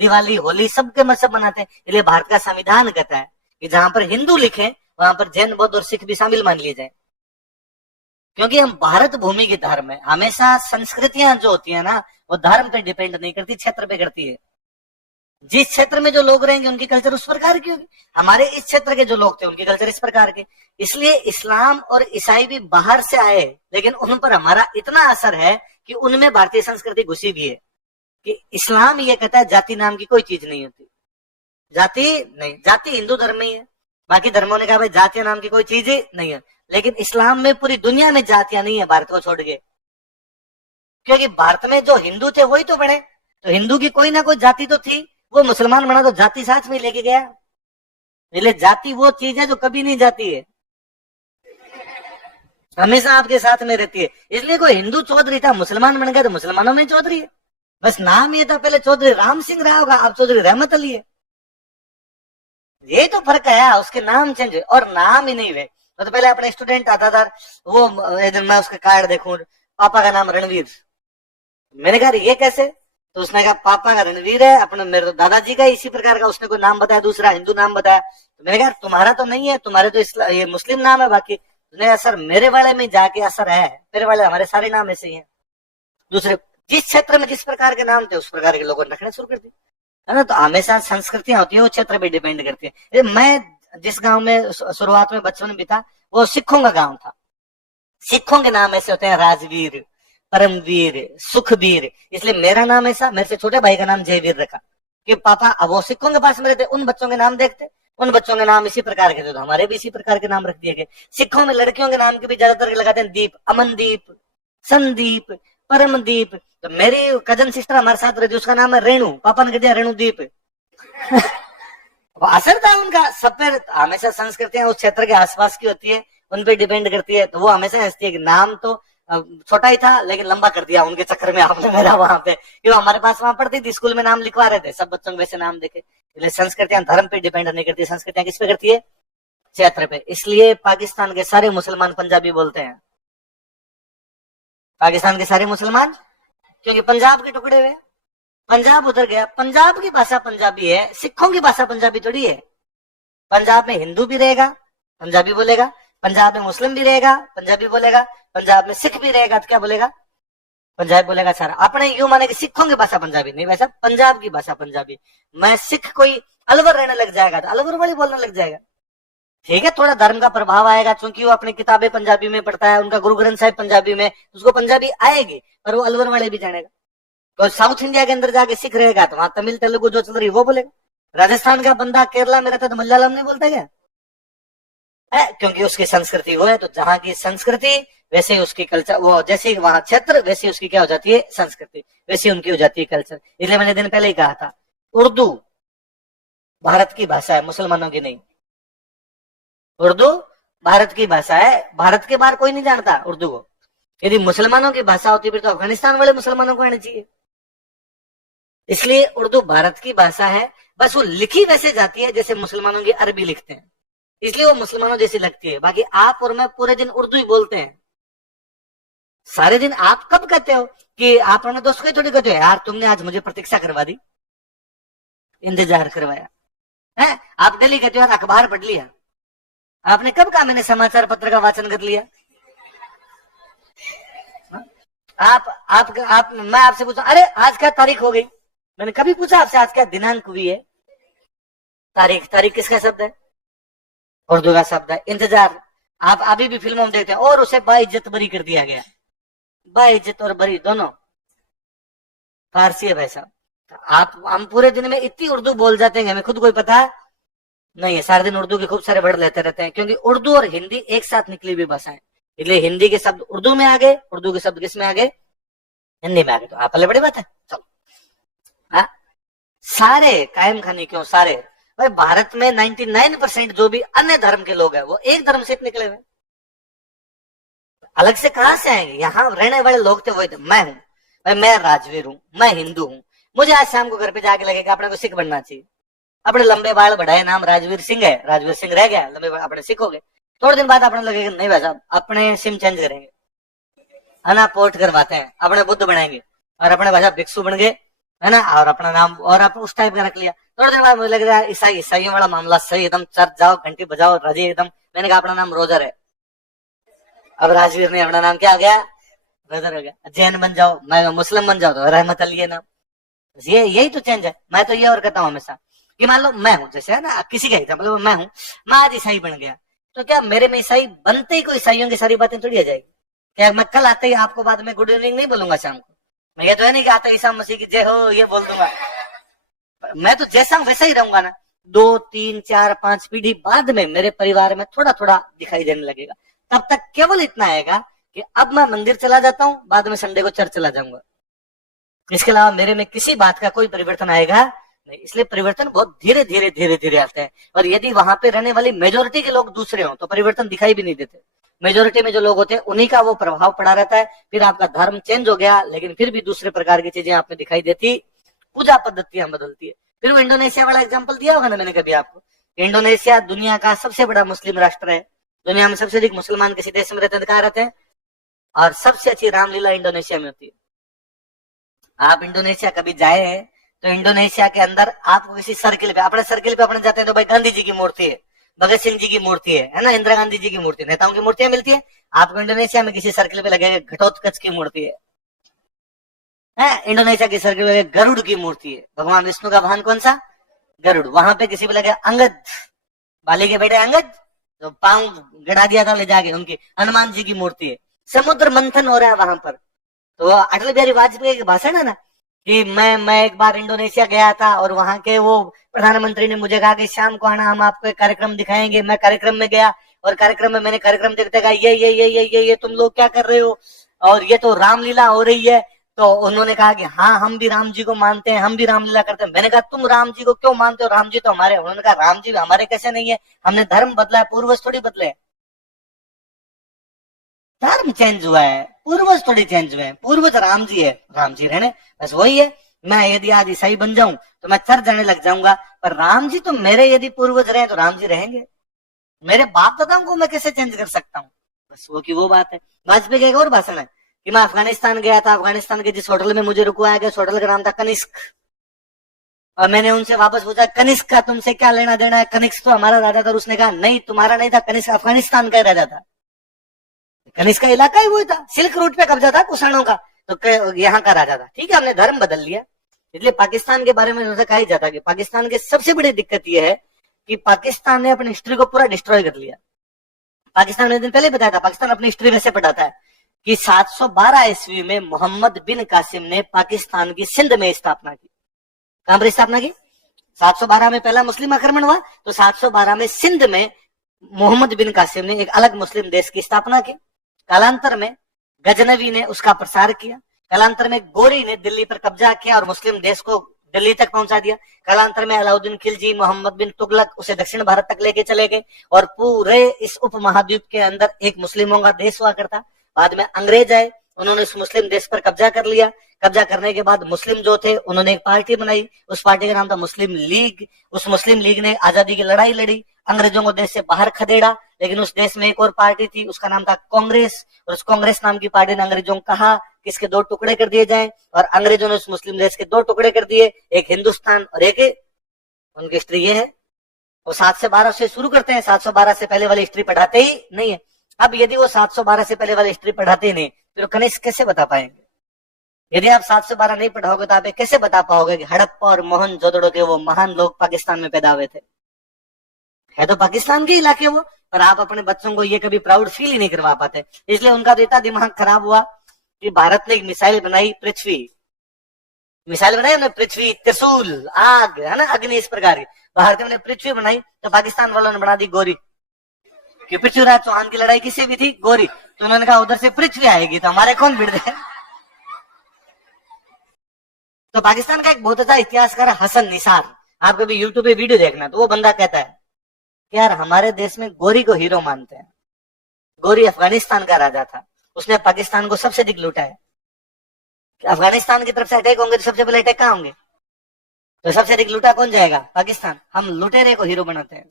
दिवाली, होली सबके मजहब मनाते हैं, इसलिए भारत का संविधान कहता है कि जहां पर हिंदू लिखे वहां पर जैन, बौद्ध और सिख भी शामिल मान लिए जाए, क्योंकि हम भारत भूमि के धर्म है। हमेशा संस्कृतियां जो होती है ना, वो धर्म पे डिपेंड नहीं करती, क्षेत्र पे करती है। जिस क्षेत्र में जो लोग रहेंगे उनकी कल्चर उस प्रकार की होगी। हमारे इस क्षेत्र के जो लोग थे उनकी कल्चर इस प्रकार की, इसलिए इस्लाम और ईसाई भी बाहर से आए, लेकिन उन पर हमारा इतना असर है कि उनमें भारतीय संस्कृति घुसी भी है। कि इस्लाम ये कहता है जाति नाम की कोई चीज नहीं होती, जाति नहीं, जाति हिंदू धर्म में ही है। बाकी धर्मों ने कहा भाई जातियां नाम की कोई चीज नहीं है, लेकिन इस्लाम में पूरी दुनिया में जातियां नहीं है भारत को छोड़ के, क्योंकि भारत में जो हिंदू थे वही तो बने, तो हिंदू की कोई ना कोई जाति तो थी, वो मुसलमान बना तो जाति साथ में लेके गया। इसलिए जाति वो चीज है जो कभी नहीं जाती है, हमेशा आपके साथ में रहती है। इसलिए कोई हिंदू चौधरी था, मुसलमान बन गया तो मुसलमानों में चौधरी है, बस नाम ये था, पहले चौधरी राम सिंह रहा होगा, अब चौधरी रहमत अली है, ये तो फर्क है, उसके नाम चेंज हुए और नाम ही नहीं हुए। तो पहले अपने स्टूडेंट आता था वो, मैं उसका कार्ड देखूं, पापा का नाम रणवीर, मैंने कहा ये कैसे, तो उसने कहा पापा का रणवीर है, अपने मेरे तो दादाजी का इसी प्रकार का, उसने कोई नाम बताया, दूसरा हिंदू नाम बताया, तो मैंने कहा तुम्हारा तो नहीं है, तुम्हारे तो ये मुस्लिम नाम है, बाकी उसने कहा सर मेरे वाले में जाके असर है, मेरे वाले हमारे सारे नाम ऐसे ही हैं। दूसरे जिस क्षेत्र में जिस प्रकार के नाम थे उस प्रकार के लोगों ने रखना शुरू कर दिया, है ना। तो हमेशा संस्कृतियां होती है वो क्षेत्र पे डिपेंड करती है। मैं जिस गांव में शुरुआत में बचपन में बीता वो सिखों का गांव था, सिखों के नाम ऐसे होते हैं राजवीर, परमवीर, सुखवीर, इसलिए मेरा नाम ऐसा, मेरे से छोटे भाई का नाम जयवीर रखा कि पापा, अब वो सिखों के पास में रहते, उन बच्चों के नाम देखते, उन बच्चों के नाम इसी प्रकार के थे, तो हमारे भी इसी प्रकार के नाम रख दिए गए। सिखों में लड़कियों के नाम के भी ज्यादातर लगाते हैं दीप, अमनदीप, संदीप, परमदीप। तो मेरी कजन सिस्टर हमारे साथ रहती, उसका नाम है रेणु, पापा ने कह दिया रेणुदीप। असर था उनका सब पे। हमेशा संस्कृतियां उस क्षेत्र के आसपास की होती है, उन पे डिपेंड करती है, तो वो हमेशा हंसती है कि नाम तो छोटा ही था लेकिन लंबा कर दिया उनके चक्कर में आपने मेरा वहां पे, क्यों हमारे पास वहां पढ़ती थी, स्कूल में नाम लिखवा रहे थे, सब बच्चों को वैसे नाम देखे। इसलिए संस्कृतियां धर्म पे डिपेंड नहीं करती, संस्कृतियां किस पे करती है? क्षेत्र पे। इसलिए पाकिस्तान के सारे मुसलमान पंजाबी बोलते हैं, पाकिस्तान के सारे मुसलमान, क्योंकि पंजाब के टुकड़े हुए, पंजाब उधर गया, पंजाब की भाषा पंजाबी है, सिखों की भाषा पंजाबी थोड़ी है। पंजाब में हिंदू भी रहेगा पंजाबी बोलेगा, पंजाब में मुस्लिम भी रहेगा पंजाबी बोलेगा, पंजाब में सिख भी रहेगा तो क्या बोलेगा? पंजाबी बोलेगा सारा। अपने यूं माने कि सिखों की भाषा पंजाबी नहीं, वैसा पंजाब की भाषा पंजाबी। मैं सिख कोई अलवर रहने लग जाएगा तो अलवर वाली बोलने लग जाएगा, ठीक है, थोड़ा धर्म का प्रभाव आएगा, क्योंकि वो अपनी किताबें पंजाबी में पढ़ता है, उनका गुरु ग्रंथ साहिब पंजाबी में, उसको पंजाबी आएगी, पर वो अलवर वाले भी जानेगा। तो साउथ इंडिया के अंदर जाके सिख रहेगा तो वहां तमिल तेलुगु जो चल रही वो बोलेगा। राजस्थान का बंदा केरला में रहता तो मलयालम नहीं बोलता क्या है? क्योंकि उसकी संस्कृति वो है, तो जहां की संस्कृति वैसे ही उसकी कल्चर, वो जैसे ही वहां क्षेत्र वैसे उसकी क्या हो जाती है? संस्कृति, वैसे उनकी हो जाती है कल्चर। इसलिए मैंने दिन पहले ही कहा था, उर्दू भारत की भाषा है, मुसलमानों की नहीं। उर्दू भारत की भाषा है, भारत के बाहर कोई नहीं जानता उर्दू को। यदि मुसलमानों की भाषा होती फिर तो अफगानिस्तान वाले मुसलमानों को आना चाहिए। इसलिए उर्दू भारत की भाषा है, बस वो लिखी वैसे जाती है जैसे मुसलमानों की अरबी लिखते हैं, इसलिए वो मुसलमानों जैसी लगती है। बाकी आप और मैं पूरे दिन उर्दू ही बोलते हैं। सारे दिन आप कब कहते हो कि आप अपने दोस्त को ही थोड़ी कहते हो यार तुमने आज मुझे प्रतीक्षा करवा दी, इंतजार करवाया है। आप डेली कहते हो यार अखबार पढ़ लिया। आपने कब कहा मैंने समाचार पत्र का वाचन कर लिया? मैं आपसे पूछा अरे आज क्या तारीख हो गई, मैंने कभी पूछा आपसे आज क्या दिनांक हुई है? तारीख किसका शब्द है? उर्दू का शब्द है। इंतजार आप अभी भी फिल्मों में देखते हैं, और उसे बाइज्जत बरी कर दिया गया। बाइज्जत और बरी दोनों फारसी है भाई साहब। हम पूरे दिन में इतनी उर्दू बोल जाते हैं हमें खुद कोई पता नहीं है। सारे दिन उर्दू के खूब सारे वर्ड लेते रहते हैं, क्योंकि उर्दू और हिंदी एक साथ निकली हुई भाषा है। इसलिए हिंदी के शब्द उर्दू में आ गए, उर्दू के शब्द किस में आ गए? हिंदी में आ गए। तो आप पहले बड़ी बात है। चलो हाँ, सारे कायम खानी क्यों सारे भाई, भारत में 99% जो भी अन्य धर्म के लोग हैं वो एक धर्म से निकले हुए, अलग से कहां से आएंगे? यहाँ रहने वाले लोग थे वही थे। मैं हूं भाई, मैं राजवीर हूं, मैं हिंदू हूं। मुझे आज शाम को घर पे जाके लगेगा अपने को सिख बनना चाहिए। अपने लंबे बाल बढ़ाए, नाम राजवीर सिंह है, राजवीर सिंह रह गया, लंबे बाल अपने सिख हो गए। थोड़े दिन बाद अपने लगेगा नहीं भाई साहब अपने सिम चेंज करेंगे, है ना, पोर्ट करवाते हैं, अपने बुद्ध बनाएंगे और अपने भाषा भिक्षु बन गए, है ना, और अपना नाम और आप उस टाइप का रख लिया। थोड़े दिन बाद मुझे लग रहा है ईसाइयों वाला मामला सही, एकदम चर्च जाओ, घंटी बजाओ, राजी एकदम। मैंने कहा अपना नाम रोजर है, अब राजवीर ने अपना नाम क्या हो गया? रोजर हो गया। जैन बन जाओ, मैं मुस्लिम बन जाओ तो रहमत अली है नाम। ये यही तो चेंज है। मैं तो ये और कहता हूँ हमेशा कि मान लो मैं हूं, जैसे है ना, किसी का एग्जाम्पल मैं हूं, मैं आज ईसाई बन गया, तो क्या मेरे में ईसाई बनते ही कोई ईसाइयों की सारी बातें थोड़ी आ जाएगी? क्या मैं कल आते ही आपको बाद में गुड इवनिंग नहीं बोलूंगा शाम को? मैं ये तो है नहीं कि आता ईसा मसीह की जय हो ये बोल दूंगा। मैं तो जैसा हूं वैसा ही रहूंगा ना। 2, 3, 4, 5 पीढ़ी बाद में मेरे परिवार में थोड़ा थोड़ा दिखाई देने लगेगा। तब तक केवल इतना आएगा कि अब मैं मंदिर चला जाता हूँ, बाद में संडे को चर्च चला जाऊंगा। इसके अलावा मेरे में किसी बात का कोई परिवर्तन आएगा नहीं। इसलिए परिवर्तन बहुत धीरे धीरे धीरे धीरे आता है। और यदि वहां पे रहने वाली मेजोरिटी के लोग दूसरे हों तो परिवर्तन दिखाई भी नहीं देते। मेजोरिटी में जो लोग होते हैं उन्हीं का वो प्रभाव पड़ा रहता है। फिर आपका धर्म चेंज हो गया, लेकिन फिर भी दूसरे प्रकार की चीजें आप में दिखाई देती, पूजा पद्धतियां बदलती है। फिर वो इंडोनेशिया वाला एग्जाम्पल दिया होगा ना मैंने कभी आपको। इंडोनेशिया दुनिया का सबसे बड़ा मुस्लिम राष्ट्र है। दुनिया में सबसे अधिक मुसलमान किसी देश में रहते हैं, कहाँ रहते हैं? और सबसे अच्छी रामलीला इंडोनेशिया में होती है। आप इंडोनेशिया कभी जाए तो इंडोनेशिया के अंदर आपको किसी सर्किल पे, अपने सर्किल पे अपने जाते हैं तो भाई गांधी जी की मूर्ति है, भगत सिंह जी की मूर्ति है ना, इंदिरा गांधी जी की मूर्ति, नेताओं की मूर्तियां मिलती है। आपको इंडोनेशिया में किसी सर्किल पे लगेगा घटोत्कच की मूर्ति है। इंडोनेशिया की सर्किल पे गरुड़ की मूर्ति है। भगवान विष्णु का वाहन कौन सा? गरुड़। वहां पे किसी पे लगे अंगद, बाली के बेटे अंगद, तो पांव गड़ा दिया था ले जाके, उनकी हनुमान जी की मूर्ति है। समुद्र मंथन हो रहा है वहां पर। तो अटल बिहारी वाजपेयी की भाषण है ना कि मैं एक बार इंडोनेशिया गया था और वहां के वो प्रधानमंत्री ने मुझे कहा कि शाम को आना, हम आपको एक कार्यक्रम दिखाएंगे। मैं कार्यक्रम में गया और कार्यक्रम में मैंने कार्यक्रम देखते कहा ये तुम लोग क्या कर रहे हो, और ये तो रामलीला हो रही है। तो उन्होंने कहा कि हाँ हम भी राम जी को मानते हैं, हम भी रामलीला करते हैं। मैंने कहा तुम राम जी को क्यों मानते हो, राम जी तो हमारे। उन्होंने कहा राम जी हमारे कैसे नहीं है, हमने धर्म बदला है, पूर्वज थोड़ी बदले। धर्म चेंज हुआ है, पूर्वज थोड़ी चेंज हुए हैं। पूर्वज राम जी है, राम जी रहने, बस वही है। मैं यदि आज ईसाई बन जाऊं तो मैं चर्च जाने लग जाऊंगा, पर राम जी तो मेरे यदि पूर्वज रहे तो राम जी रहेंगे। मेरे बाप दादाओं को मैं कैसे चेंज कर सकता हूँ? बस वो की वो बात है। वाजपेयी का एक और भाषण है कि मैं अफगानिस्तान गया था, अफगानिस्तान के जिस होटल में मुझे रुकवाया गया उस होटल का नाम था कनिष्क, और मैंने उनसे वापस पूछा कनिष्क का तुमसे क्या लेना देना है, कनिष्क तो हमारा राजा था। उसने कहा नहीं तुम्हारा नहीं था, कनिष्क अफगानिस्तान का राजा था। कनिष्क का इलाका ही वही था, सिल्क रूट पे कब्जा था कुषाणों का, तो यहाँ का राजा था। ठीक है, हमने धर्म बदल लिया। इसलिए पाकिस्तान के बारे में जैसे कहा ही जाता है कि पाकिस्तान की सबसे बड़ी दिक्कत यह है कि पाकिस्तान ने अपनी हिस्ट्री को पूरा डिस्ट्रॉय कर लिया। पाकिस्तान ने दिन पहले बताया था, पाकिस्तान अपनी हिस्ट्री वैसे पढ़ाता है कि 712 ईस्वी में मोहम्मद बिन कासिम ने पाकिस्तान की सिंध में स्थापना की। कहां पर स्थापना की? 712 में पहला मुस्लिम आक्रमण हुआ, तो 712 में सिंध में मोहम्मद बिन कासिम ने एक अलग मुस्लिम देश की स्थापना की। कालांतर में गजनवी ने उसका प्रसार किया। कालांतर में गोरी ने दिल्ली पर कब्जा किया और मुस्लिम देश को दिल्ली तक पहुंचा दिया। कालांतर में अलाउद्दीन खिलजी, मोहम्मद बिन तुगलक उसे दक्षिण भारत तक लेके चले गए और पूरे इस उपमहाद्वीप के अंदर एक मुस्लिमों का देश हुआ करता। बाद में अंग्रेज आए, उन्होंने उस मुस्लिम देश पर कब्जा कर लिया। कब्जा करने के बाद मुस्लिम जो थे उन्होंने एक पार्टी बनाई, उस पार्टी का नाम था मुस्लिम लीग। उस मुस्लिम लीग ने आजादी की लड़ाई लड़ी, अंग्रेजों को देश से बाहर खदेड़ा। लेकिन उस देश में एक और पार्टी थी, उसका नाम था कांग्रेस, और उस कांग्रेस नाम की पार्टी ने अंग्रेजों को कहा कि इसके 2 टुकड़े कर दिए जाएं, और अंग्रेजों ने उस मुस्लिम देश के 2 टुकड़े कर दिए, एक हिंदुस्तान और एक, उनकी हिस्ट्री ये है। वो 712 से शुरू करते हैं, 712 से पहले वाली हिस्ट्री पढ़ाते ही नहीं है। अब यदि वो 712 से पहले वाली हिस्ट्री पढ़ाते ही नहीं, फिर कनिष्क कैसे बता पाएंगे? यदि आप 712 नहीं पढ़ाओगे तो आप ये कैसे बता पाओगे कि हड़प्पा और मोहनजोदड़ो के वो महान लोग पाकिस्तान में पैदा हुए थे? है तो पाकिस्तान के इलाके वो, पर आप अपने बच्चों को ये कभी प्राउड फील ही नहीं करवा पाते। इसलिए उनका तो इतना दिमाग खराब हुआ कि भारत ने एक मिसाइल बनाई, पृथ्वी मिसाइल बनाई हमने, पृथ्वी, त्रिशूल, आग, है ना, अग्नि, इस प्रकार की। भारतीयों ने पृथ्वी बनाई तो पाकिस्तान वालों ने बना दी गौरी, कि पृथ्वीराज चौहान की लड़ाई किससे भी थी? गौरी। तो उन्होंने कहा उधर से पृथ्वी आएगी तो हमारे कौन भिड़ गए? तो पाकिस्तान का एक बहुत अच्छा इतिहासकार है हसन निसार, आप कभी यूट्यूब पे वीडियो देखना, तो वो बंदा कहता है कि यार हमारे देश में गौरी को हीरो मानते हैं। गौरी अफगानिस्तान का राजा था, उसने पाकिस्तान को सबसे अधिक लूटा है। अफगानिस्तान की तरफ से अटैक होंगे तो सबसे पहले अटैक कहाँ होंगे? तो सबसे अधिक लूटा कौन जाएगा? पाकिस्तान। हम लुटेरे को हीरो बनाते हैं,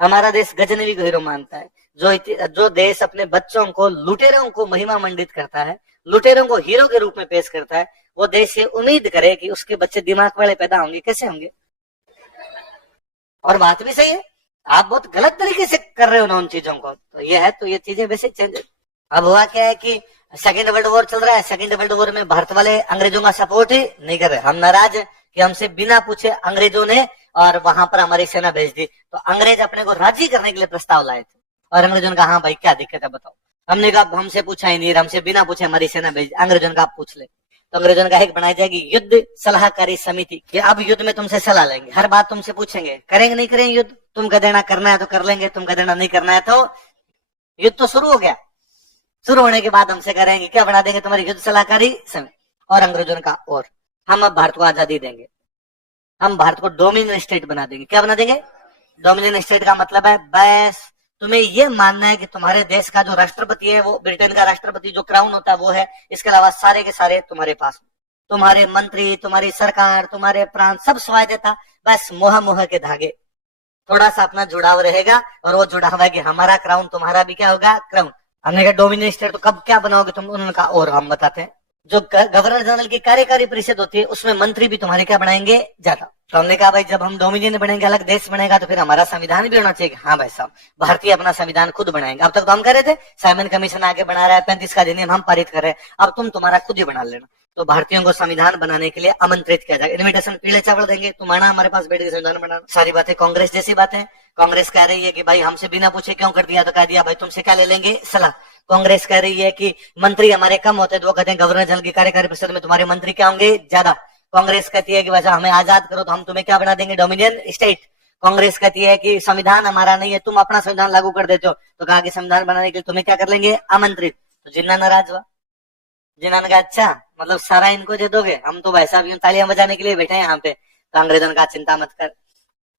हमारा देश गजनवी को हीरो मानता है। जो देश अपने बच्चों को लुटेरों को महिमा मंडित करता है, लुटेरों को हीरो के रूप में पेश करता है, वो देश ये उम्मीद करे कि उसके बच्चे दिमाग वाले पैदा होंगे, कैसे होंगे? और बात भी सही है, आप बहुत गलत तरीके से कर रहे हो ना उन चीजों को, तो ये है, तो ये चीजें वैसे चेंज। अब हुआ क्या है कि सेकेंड वर्ल्ड वॉर चल रहा है, सेकेंड वर्ल्ड वॉर में भारत वाले अंग्रेजों का सपोर्ट ही नहीं कर रहे। हम नाराज है कि हमसे बिना पूछे अंग्रेजों ने और वहां पर हमारी सेना भेज दी। तो अंग्रेज अपने को राजी करने के लिए प्रस्ताव लाए थे, और अंग्रेजों ने कहा हाँ भाई क्या दिक्कत है बताओ। हमने कहा हमसे पूछा ही नहीं, हमसे बिना पूछे हमारी सेना भेज। अंग्रेजों ने कहा आप पूछ ले। तो अंग्रेजों ने कहा एक बनाई जाएगी युद्ध सलाहकारी समिति, कि अब युद्ध में तुमसे सलाह लेंगे, हर बात तुमसे पूछेंगे, करेंगे नहीं करेंगे युद्ध, तुम कह देना करना है तो कर लेंगे, तुम कह देना नहीं करना है तो। युद्ध तो शुरू हो गया, शुरू होने के बाद हमसे करेंगे क्या बना देंगे तुम्हारी युद्ध सलाहकारी समिति। और अंग्रेजों ने कहा और हम अब भारत को आजादी देंगे, हम भारत को डोमिनियन स्टेट बना देंगे। क्या बना देंगे? डोमिनियन स्टेट का मतलब है बस तुम्हें ये मानना है कि तुम्हारे देश का जो राष्ट्रपति है वो ब्रिटेन का राष्ट्रपति, जो क्राउन होता है वो है, इसके अलावा सारे के सारे तुम्हारे पास, तुम्हारे मंत्री, तुम्हारी सरकार, तुम्हारे प्रांत, सब स्वायत्तता, बस मोह मोह के धागे, थोड़ा सा अपना जुड़ाव रहेगा, और वो जुड़ाव है कि हमारा क्राउन, तुम्हारा भी क्या होगा? क्राउन। हमने कहा डोमिनियन स्टेट तो कब क्या बनाओगे तुम? उन्होंने कहा और हम बताते हैं, जो गवर्नर जनरल की कार्यकारी परिषद होती है उसमें मंत्री भी तुम्हारे क्या बनाएंगे? ज्यादा। तो हमने कहा भाई जब हम डोमिनियन बनेंगे, अलग देश बनेगा, तो फिर हमारा संविधान भी होना चाहिए। हाँ भाई साहब, भारतीय अपना संविधान खुद बनाएंगे। अब तक तो हम कर रहे थे, साइमन कमीशन आगे बना रहा है, 35 का अधिनियम हम पारित कर रहे हैं, अब तुम तुम्हारा खुद ही बना लेना। तो भारतीयों को संविधान बनाने के लिए आमंत्रित किया जाएगा, इन्विटेशन पीले चावल देंगे, तुम आना हमारे पास बैठ के संविधान बनाना। सारी बातें कांग्रेस जैसी बातें। कांग्रेस कह रही है कि भाई हमसे बिना पूछे क्यों कर दिया? तो कह दिया भाई तुमसे क्या ले लेंगे? सलाह। कांग्रेस कह रही है कि मंत्री हमारे कम होते, तो वो कहते हैं गवर्नर जनरल की कार्यकारी परिषद में तुम्हारे मंत्री क्या होंगे? ज्यादा। कांग्रेस कहती है कि वैसा हमें आजाद करो तो हम तुम्हें क्या बना देंगे? Dominion state. कांग्रेस कहती है कि संविधान हमारा नहीं है, तुम अपना संविधान लागू कर देते हो, तो कहा कि संविधान बनाने के लिए तुम्हें क्या कर लेंगे? आमंत्रित। तो जिन्ना नाराज हुआ, जिन्ना ने कहा अच्छा मतलब सारा इनको दे दोगे, हम तो वैसा भी तालियां बजाने के लिए बैठे हैं यहाँ पे। तो अंग्रेजों ने कहा चिंता मत कर,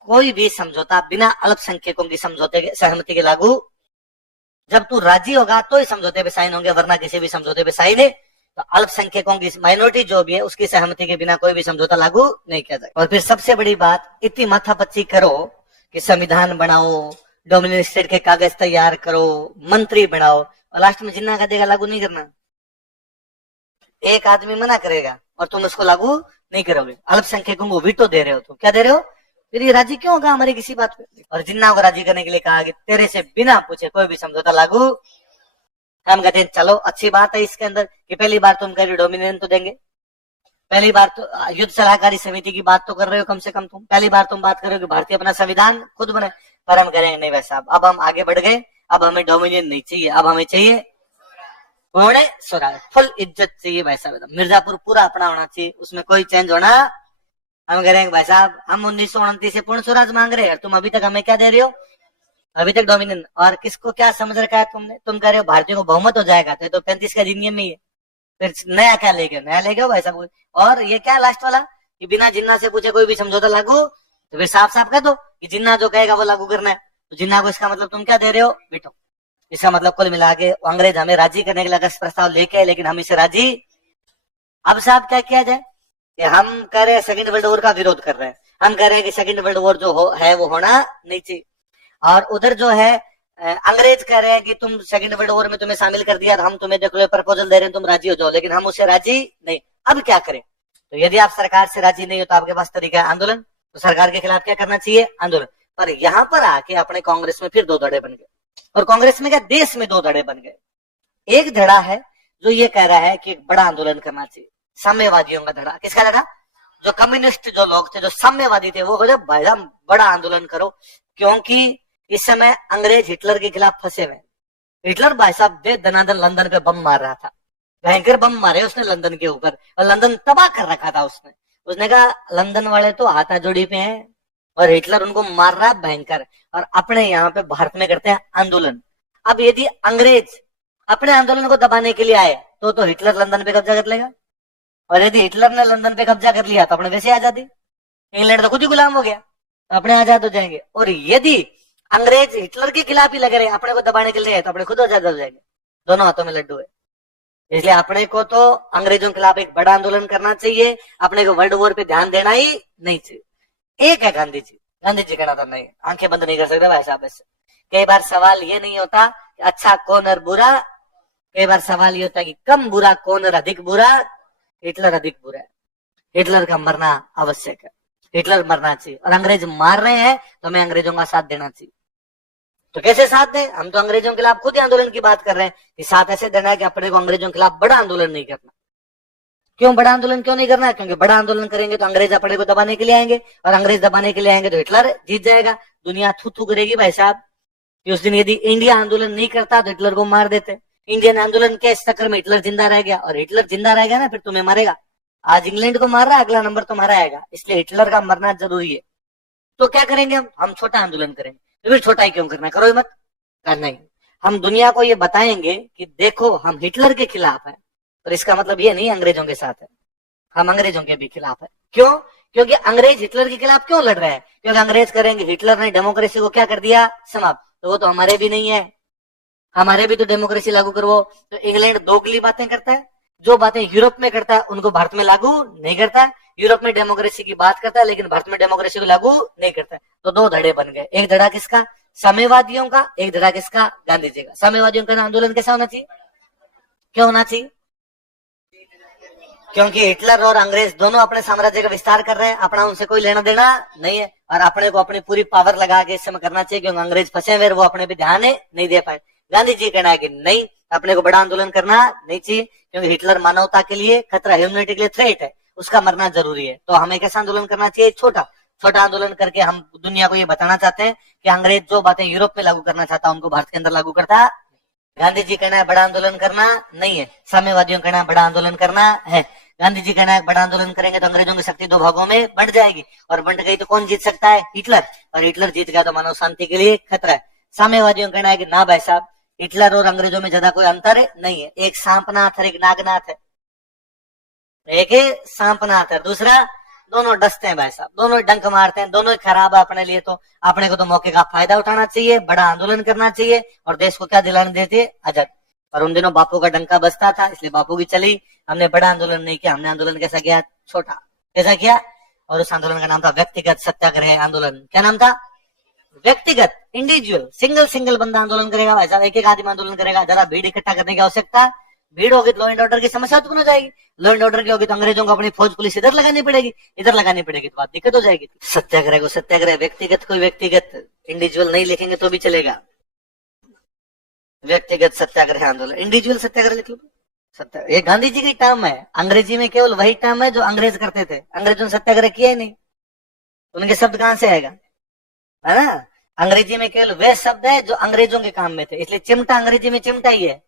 कोई भी समझौता बिना अल्पसंख्यकों की समझौते के सहमति के लागू, जब तू राजी होगा तो ही समझौते पे साइन होंगे, वरना किसी भी समझौते पे साइन है तो अल्पसंख्यकों की माइनॉरिटी जो भी है उसकी सहमति के बिना कोई भी समझौता लागू नहीं किया जाए। और फिर सबसे बड़ी बात, इतनी माथापच्ची करो कि संविधान बनाओ, डोमिनियन स्टेट के कागज तैयार करो, मंत्री बनाओ, और लास्ट में जिन्ना का देगा लागू नहीं करना। एक आदमी मना करेगा और तुम उसको लागू नहीं करोगे, अल्पसंख्यकों को वीटो दे रहे हो। तो क्या दे रहे हो? फिर ये राजी क्यों होगा हमारी किसी बात पे? और जिन्ना को राजी करने के लिए कहा कि तेरे से बिना पूछे कोई भी समझौता लागू। हम कहते हैं चलो अच्छी बात है इसके अंदर कि पहली बार तुम कह रहे हो डोमिनियन तो देंगे, पहली बार तो युद्ध सलाहकारी समिति की बात तो कर रहे हो, कम से कम तुम पहली बार तुम बात कर रहे हो कि भारतीय अपना संविधान खुद बने। पर हम करेंगे नहीं वैसा, अब हम आगे बढ़ गए, अब हमें डोमिनियन नहीं चाहिए, अब हमें चाहिए पूर्ण स्वराज, फुल इज्जत चाहिए भाई साहब। मिर्जापुर पूरा अपना होना चाहिए, उसमें कोई चेंज होना। हम कह रहे हैं भाई साहब हम 1929 से पूर्ण स्वराज मांग रहे हैं, तुम अभी तक हमें क्या दे रहे हो? अभी तक डोमिनियन। और किसको क्या समझ रखा है तुमने? तुम कह रहे हो भारतीयों को बहुमत हो जाएगा, तो 35 का अधिनियम में ही है, फिर नया क्या लेके? नया लेके हो भाई साहब। और ये क्या लास्ट वाला कि बिना जिन्ना से पूछे कोई भी समझौता लागू, तो फिर साफ साफ कह दो कि जिन्ना जो कहेगा वो लागू करना है। तो जिन्ना को इसका मतलब तुम क्या दे रहे हो? बेटो। इसका मतलब कुल मिला के अंग्रेज हमें राजी करने के लिए अगस्त प्रस्ताव लेके आए, लेकिन हम इसे राजी। अब साहब क्या किया जाए कि हम कह रहे हैं सेकंड वर्ल्ड वॉर का विरोध कर रहे हैं, हम कह रहे हैं कि सेकंड वर्ल्ड वॉर जो है वो होना नहीं चाहिए, और उधर जो है अंग्रेज कह रहे हैं कि तुम सेकंड वर्ल्ड वॉर में तुम्हें शामिल कर दिया, हम तुम्हें देखो प्रपोजल दे रहे हैं, तुम राजी हो जाओ, लेकिन हम उसे राजी नहीं। अब क्या करें? तो यदि आप सरकार से राजी नहीं हो तो आपके पास तरीका है आंदोलन। तो सरकार के खिलाफ क्या करना चाहिए? आंदोलन। पर यहाँ पर आके अपने कांग्रेस में फिर दो धड़े बन गए, और कांग्रेस में क्या देश में दो धड़े बन गए। एक धड़ा है जो ये कह रहा है कि बड़ा आंदोलन करना चाहिए, साम्यवादियों का धड़ा। किसका धड़ा? जो कम्युनिस्ट जो लोग थे, जो साम्यवादी थे, वो बोले भाई बड़ा आंदोलन करो, क्योंकि इस समय अंग्रेज हिटलर के खिलाफ फंसे हुए। हिटलर भाई साहब दे दनादन लंदन पे बम मार रहा था, भयंकर बम मारे उसने लंदन के ऊपर, और लंदन तबाह कर रखा था उसने कहा लंदन वाले तो हाथाजोड़ी पे हैं, और हिटलर उनको मार रहा है भयंकर, और अपने यहाँ पे भारत में करते हैं आंदोलन। अब यदि अंग्रेज अपने आंदोलन को दबाने के लिए आए तो हिटलर लंदन पे कब्जा कर लेगा, और यदि हिटलर ने लंदन पे कब्जा कर लिया तो अपने वैसे आजादी, इंग्लैंड तो खुद ही गुलाम हो गया, अपने आजाद हो जाएंगे। और यदि अंग्रेज हिटलर के खिलाफ ही लगे रहे, अपने को दबाने के लिए, तो अपने खुद आजाद हो जाएंगे। दोनों हाथों में लड्डू है। इसलिए अपने को तो अंग्रेजों के खिलाफ एक बड़ा आंदोलन करना चाहिए, अपने को वर्ल्ड वॉर पे ध्यान देना ही नहीं चाहिए। एक है गांधी जी कहना था नहीं, आंखें बंद नहीं कर सकते भाई साहब ऐसे। कई बार सवाल ये नहीं होता कि अच्छा कौन और बुरा, कई बार सवाल ये होता है कि कम बुरा कौन और अधिक बुरा। हिटलर अधिक बुरा है, हिटलर का मरना आवश्यक है, हिटलर मरना चाहिए, और अंग्रेज मार रहे हैं तो हमें अंग्रेजों का साथ देना चाहिए। तो कैसे साथ दें? हम तो अंग्रेजों के खिलाफ खुद ही आंदोलन की बात कर रहे हैं कि साथ ऐसे देना है कि अपने को अंग्रेजों के खिलाफ बड़ा आंदोलन नहीं करना। क्यों बड़ा आंदोलन क्यों नहीं करना? क्योंकि बड़ा आंदोलन करेंगे तो अंग्रेज अपने को दबाने के लिए आएंगे, और अंग्रेज दबाने के लिए आएंगे तो हिटलर जीत जाएगा। दुनिया थू थू करेगी भाई साहब कि उस दिन यदि इंडिया आंदोलन नहीं करता तो हिटलर को मार देते। इंडियन आंदोलन के इस चक्कर में हिटलर जिंदा रह गया, और हिटलर जिंदा रह गया ना फिर तुम्हें मारेगा। आज इंग्लैंड को मार रहा है, अगला नंबर तुम्हारा आएगा, इसलिए हिटलर का मरना जरूरी है। तो क्या करेंगे हम छोटा आंदोलन करेंगे। तो फिर छोटा ही क्यों करना, करो मत करना ही। हम दुनिया को ये बताएंगे कि देखो हम हिटलर के खिलाफ है, और इसका मतलब ये नहीं अंग्रेजों के साथ है, हम अंग्रेजों के भी खिलाफ है। क्यों? क्योंकि अंग्रेज हिटलर के खिलाफ क्यों लड़ रहे हैं? क्योंकि अंग्रेज करेंगे हिटलर ने डेमोक्रेसी को क्या कर दिया, समाप्त। तो वो तो हमारे भी नहीं है, हमारे भी तो डेमोक्रेसी लागू करवाओ। तो इंग्लैंड दोगली बातें करता है, जो बातें यूरोप में करता है उनको भारत में लागू नहीं करता है। यूरोप में डेमोक्रेसी की बात करता है लेकिन भारत में डेमोक्रेसी को लागू नहीं करता है। तो दो धड़े बन गए, एक धड़ा किसका? साम्यवादियों का, एक धड़ा किसका? गांधी जी का। साम्यवादियों का आंदोलन कैसा होना चाहिए, क्या होना चाहिए? क्योंकि हिटलर और अंग्रेज दोनों अपने साम्राज्य का विस्तार कर रहे हैं, अपना उनसे कोई लेना देना नहीं है, और अपने को अपनी पूरी पावर लगा के इस समय करना चाहिए, क्योंकि अंग्रेज फंसे हुए, वो अपने पे ध्यान नहीं दे पाए। गांधी जी कहना है कि नहीं, अपने को बड़ा आंदोलन करना नहीं चाहिए, क्योंकि हिटलर मानवता के लिए खतरा, ह्यूमैनिटी के लिए थ्रेट है, उसका मरना जरूरी है। तो हमें कैसा आंदोलन करना चाहिए? छोटा आंदोलन करके हम दुनिया को ये बताना चाहते हैं कि अंग्रेज जो बातें यूरोप में लागू करना चाहता है उनको भारत के अंदर लागू करता। गांधी जी कहना है बड़ा आंदोलन करना नहीं है, साम्यवादियों कहना है बड़ा आंदोलन करना है। गांधी जी कहना है बड़ा आंदोलन करेंगे तो अंग्रेजों की शक्ति दो भागों में बढ़ जाएगी, और बढ़ गई तो कौन जीत सकता है? हिटलर, और हिटलर जीत गया तो मानव शांति के लिए खतरा है। साम्यवादियों कहना है कि ना भाई साहब, हिटलर और अंग्रेजों में ज्यादा कोई अंतर नहीं है, एक सांपनाथ और एक नागनाथ है, एक सांपनाथ है, दूसरा दोनों डसते हैं भाई साहब, दोनों डंक मारते हैं, दोनों खराब है अपने लिए। तो अपने को तो मौके का फायदा उठाना चाहिए, बड़ा आंदोलन करना चाहिए, और देश को क्या दिलाने देते? आजाद। और उन दिनों बापू का डंका बजता था, इसलिए बापू की चली। हमने बड़ा आंदोलन नहीं किया, हमने आंदोलन कैसा किया? छोटा। कैसा किया? और उस आंदोलन का नाम था व्यक्तिगत सत्याग्रह आंदोलन। क्या नाम था? व्यक्तिगत, इंडिविजुअल, सिंगल बंदा आंदोलन करेगा भाई साहब, एक आदमी आंदोलन करेगा। जरा भीड़ इकट्ठा करने की आवश्यकता, भीड़ होगी तो लॉ एंड ऑर्डर की समस्या उत्पन्न हो जाएगी। लॉ एंड ऑर्डर की होगी तो अंग्रेजों को अपनी फौज पुलिस इधर लगानी पड़ेगी, तो बात दिक्कत हो जाएगी। सत्याग्रह को सत्याग्रह, व्यक्तिगत को व्यक्तिगत, इंडिविजुअल नहीं लिखेंगे तो भी चलेगा। व्यक्तिगत सत्याग्रह आंदोलन, इंडिविजुअल सत्याग्रह लिख लो। सत्याग्रह ये गांधी जी की टर्म है, अंग्रेजी में केवल वही टर्म है जो अंग्रेज करते थे। अंग्रेजों ने सत्याग्रह किया ही नहीं, उनके शब्द कहां से आएगा, है ना? अंग्रेजी में केवल वे शब्द है जो अंग्रेजों के काम में थे, इसलिए चिमटा अंग्रेजी में चिमटा ही है।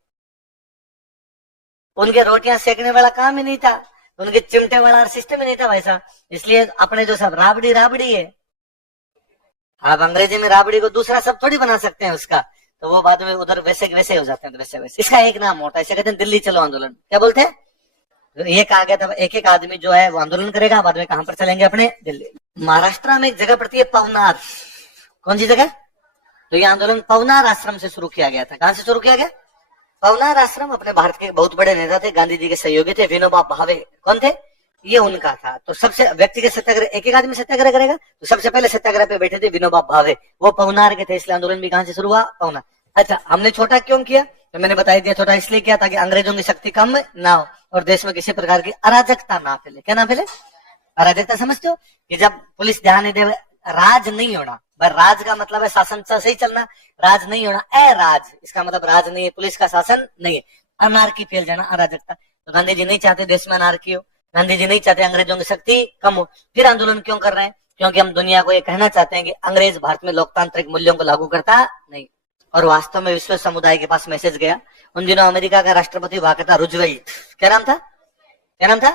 उनके रोटियां सेकने वाला काम ही नहीं था, उनके चिमटे वाला सिस्टम ही नहीं था भाई साहब, इसलिए अपने जो सब राबड़ी है। आप अंग्रेजी में राबड़ी को दूसरा शब्द थोड़ी बना सकते हैं उसका, तो वो बाद में उधर वैसे वैसे हो जाते हैं, तो वैसे इसका एक नाम होता है, इसे कहते हैं दिल्ली चलो आंदोलन। क्या बोलते हैं? ये कहा गया था एक आदमी जो है वो आंदोलन करेगा, बाद में कहां पर चलेंगे? अपने दिल्ली। महाराष्ट्र में एक जगह पड़ती है पवनार। कौन सी जगह? तो ये आंदोलन पवनार आश्रम से शुरू किया गया था। कहां से शुरू किया गया? पवनार आश्रम। अपने भारत के बहुत बड़े नेता थे, गांधी जी के सहयोगी थे, विनोबा भावे। कौन थे? ये उनका था। तो सबसे व्यक्तिगत सत्याग्रह, एक एक आदमी सत्याग्रह करेगा, तो सबसे पहले सत्याग्रह पे बैठे थे विनोबा भावे, वो पवनार के थे, इसलिए आंदोलन भी कहां से शुरू हुआ? पवनार। अच्छा, हमने छोटा क्यों किया? तो मैंने बताई दिया, छोटा इसलिए किया ताकि अंग्रेजों की शक्ति कम ना हो और देश में किसी प्रकार की अराजकता ना फैले। क्या ना फैले? अराजकता समझते हो? कि जब पुलिस ध्यान नहीं दे, राज नहीं होना। भाई राज का मतलब है शासन सही चलना, राज नहीं होना, अराज, इसका मतलब राज नहीं है, पुलिस का शासन नहीं है, अनार्की फैल जाना, अराजकता। तो गांधी जी नहीं चाहते देश में अनार्की हो, गांधी जी नहीं चाहते अंग्रेजों की शक्ति कम हो। फिर आंदोलन क्यों कर रहे हैं? क्योंकि हम दुनिया को ये कहना चाहते हैं कि अंग्रेज भारत में लोकतांत्रिक मूल्यों को लागू करता नहीं। और वास्तव में विश्व समुदाय के पास मैसेज गया। उन दिनों अमेरिका का राष्ट्रपति हुआ करता रूजवेल्ट। क्या नाम था? क्या नाम था?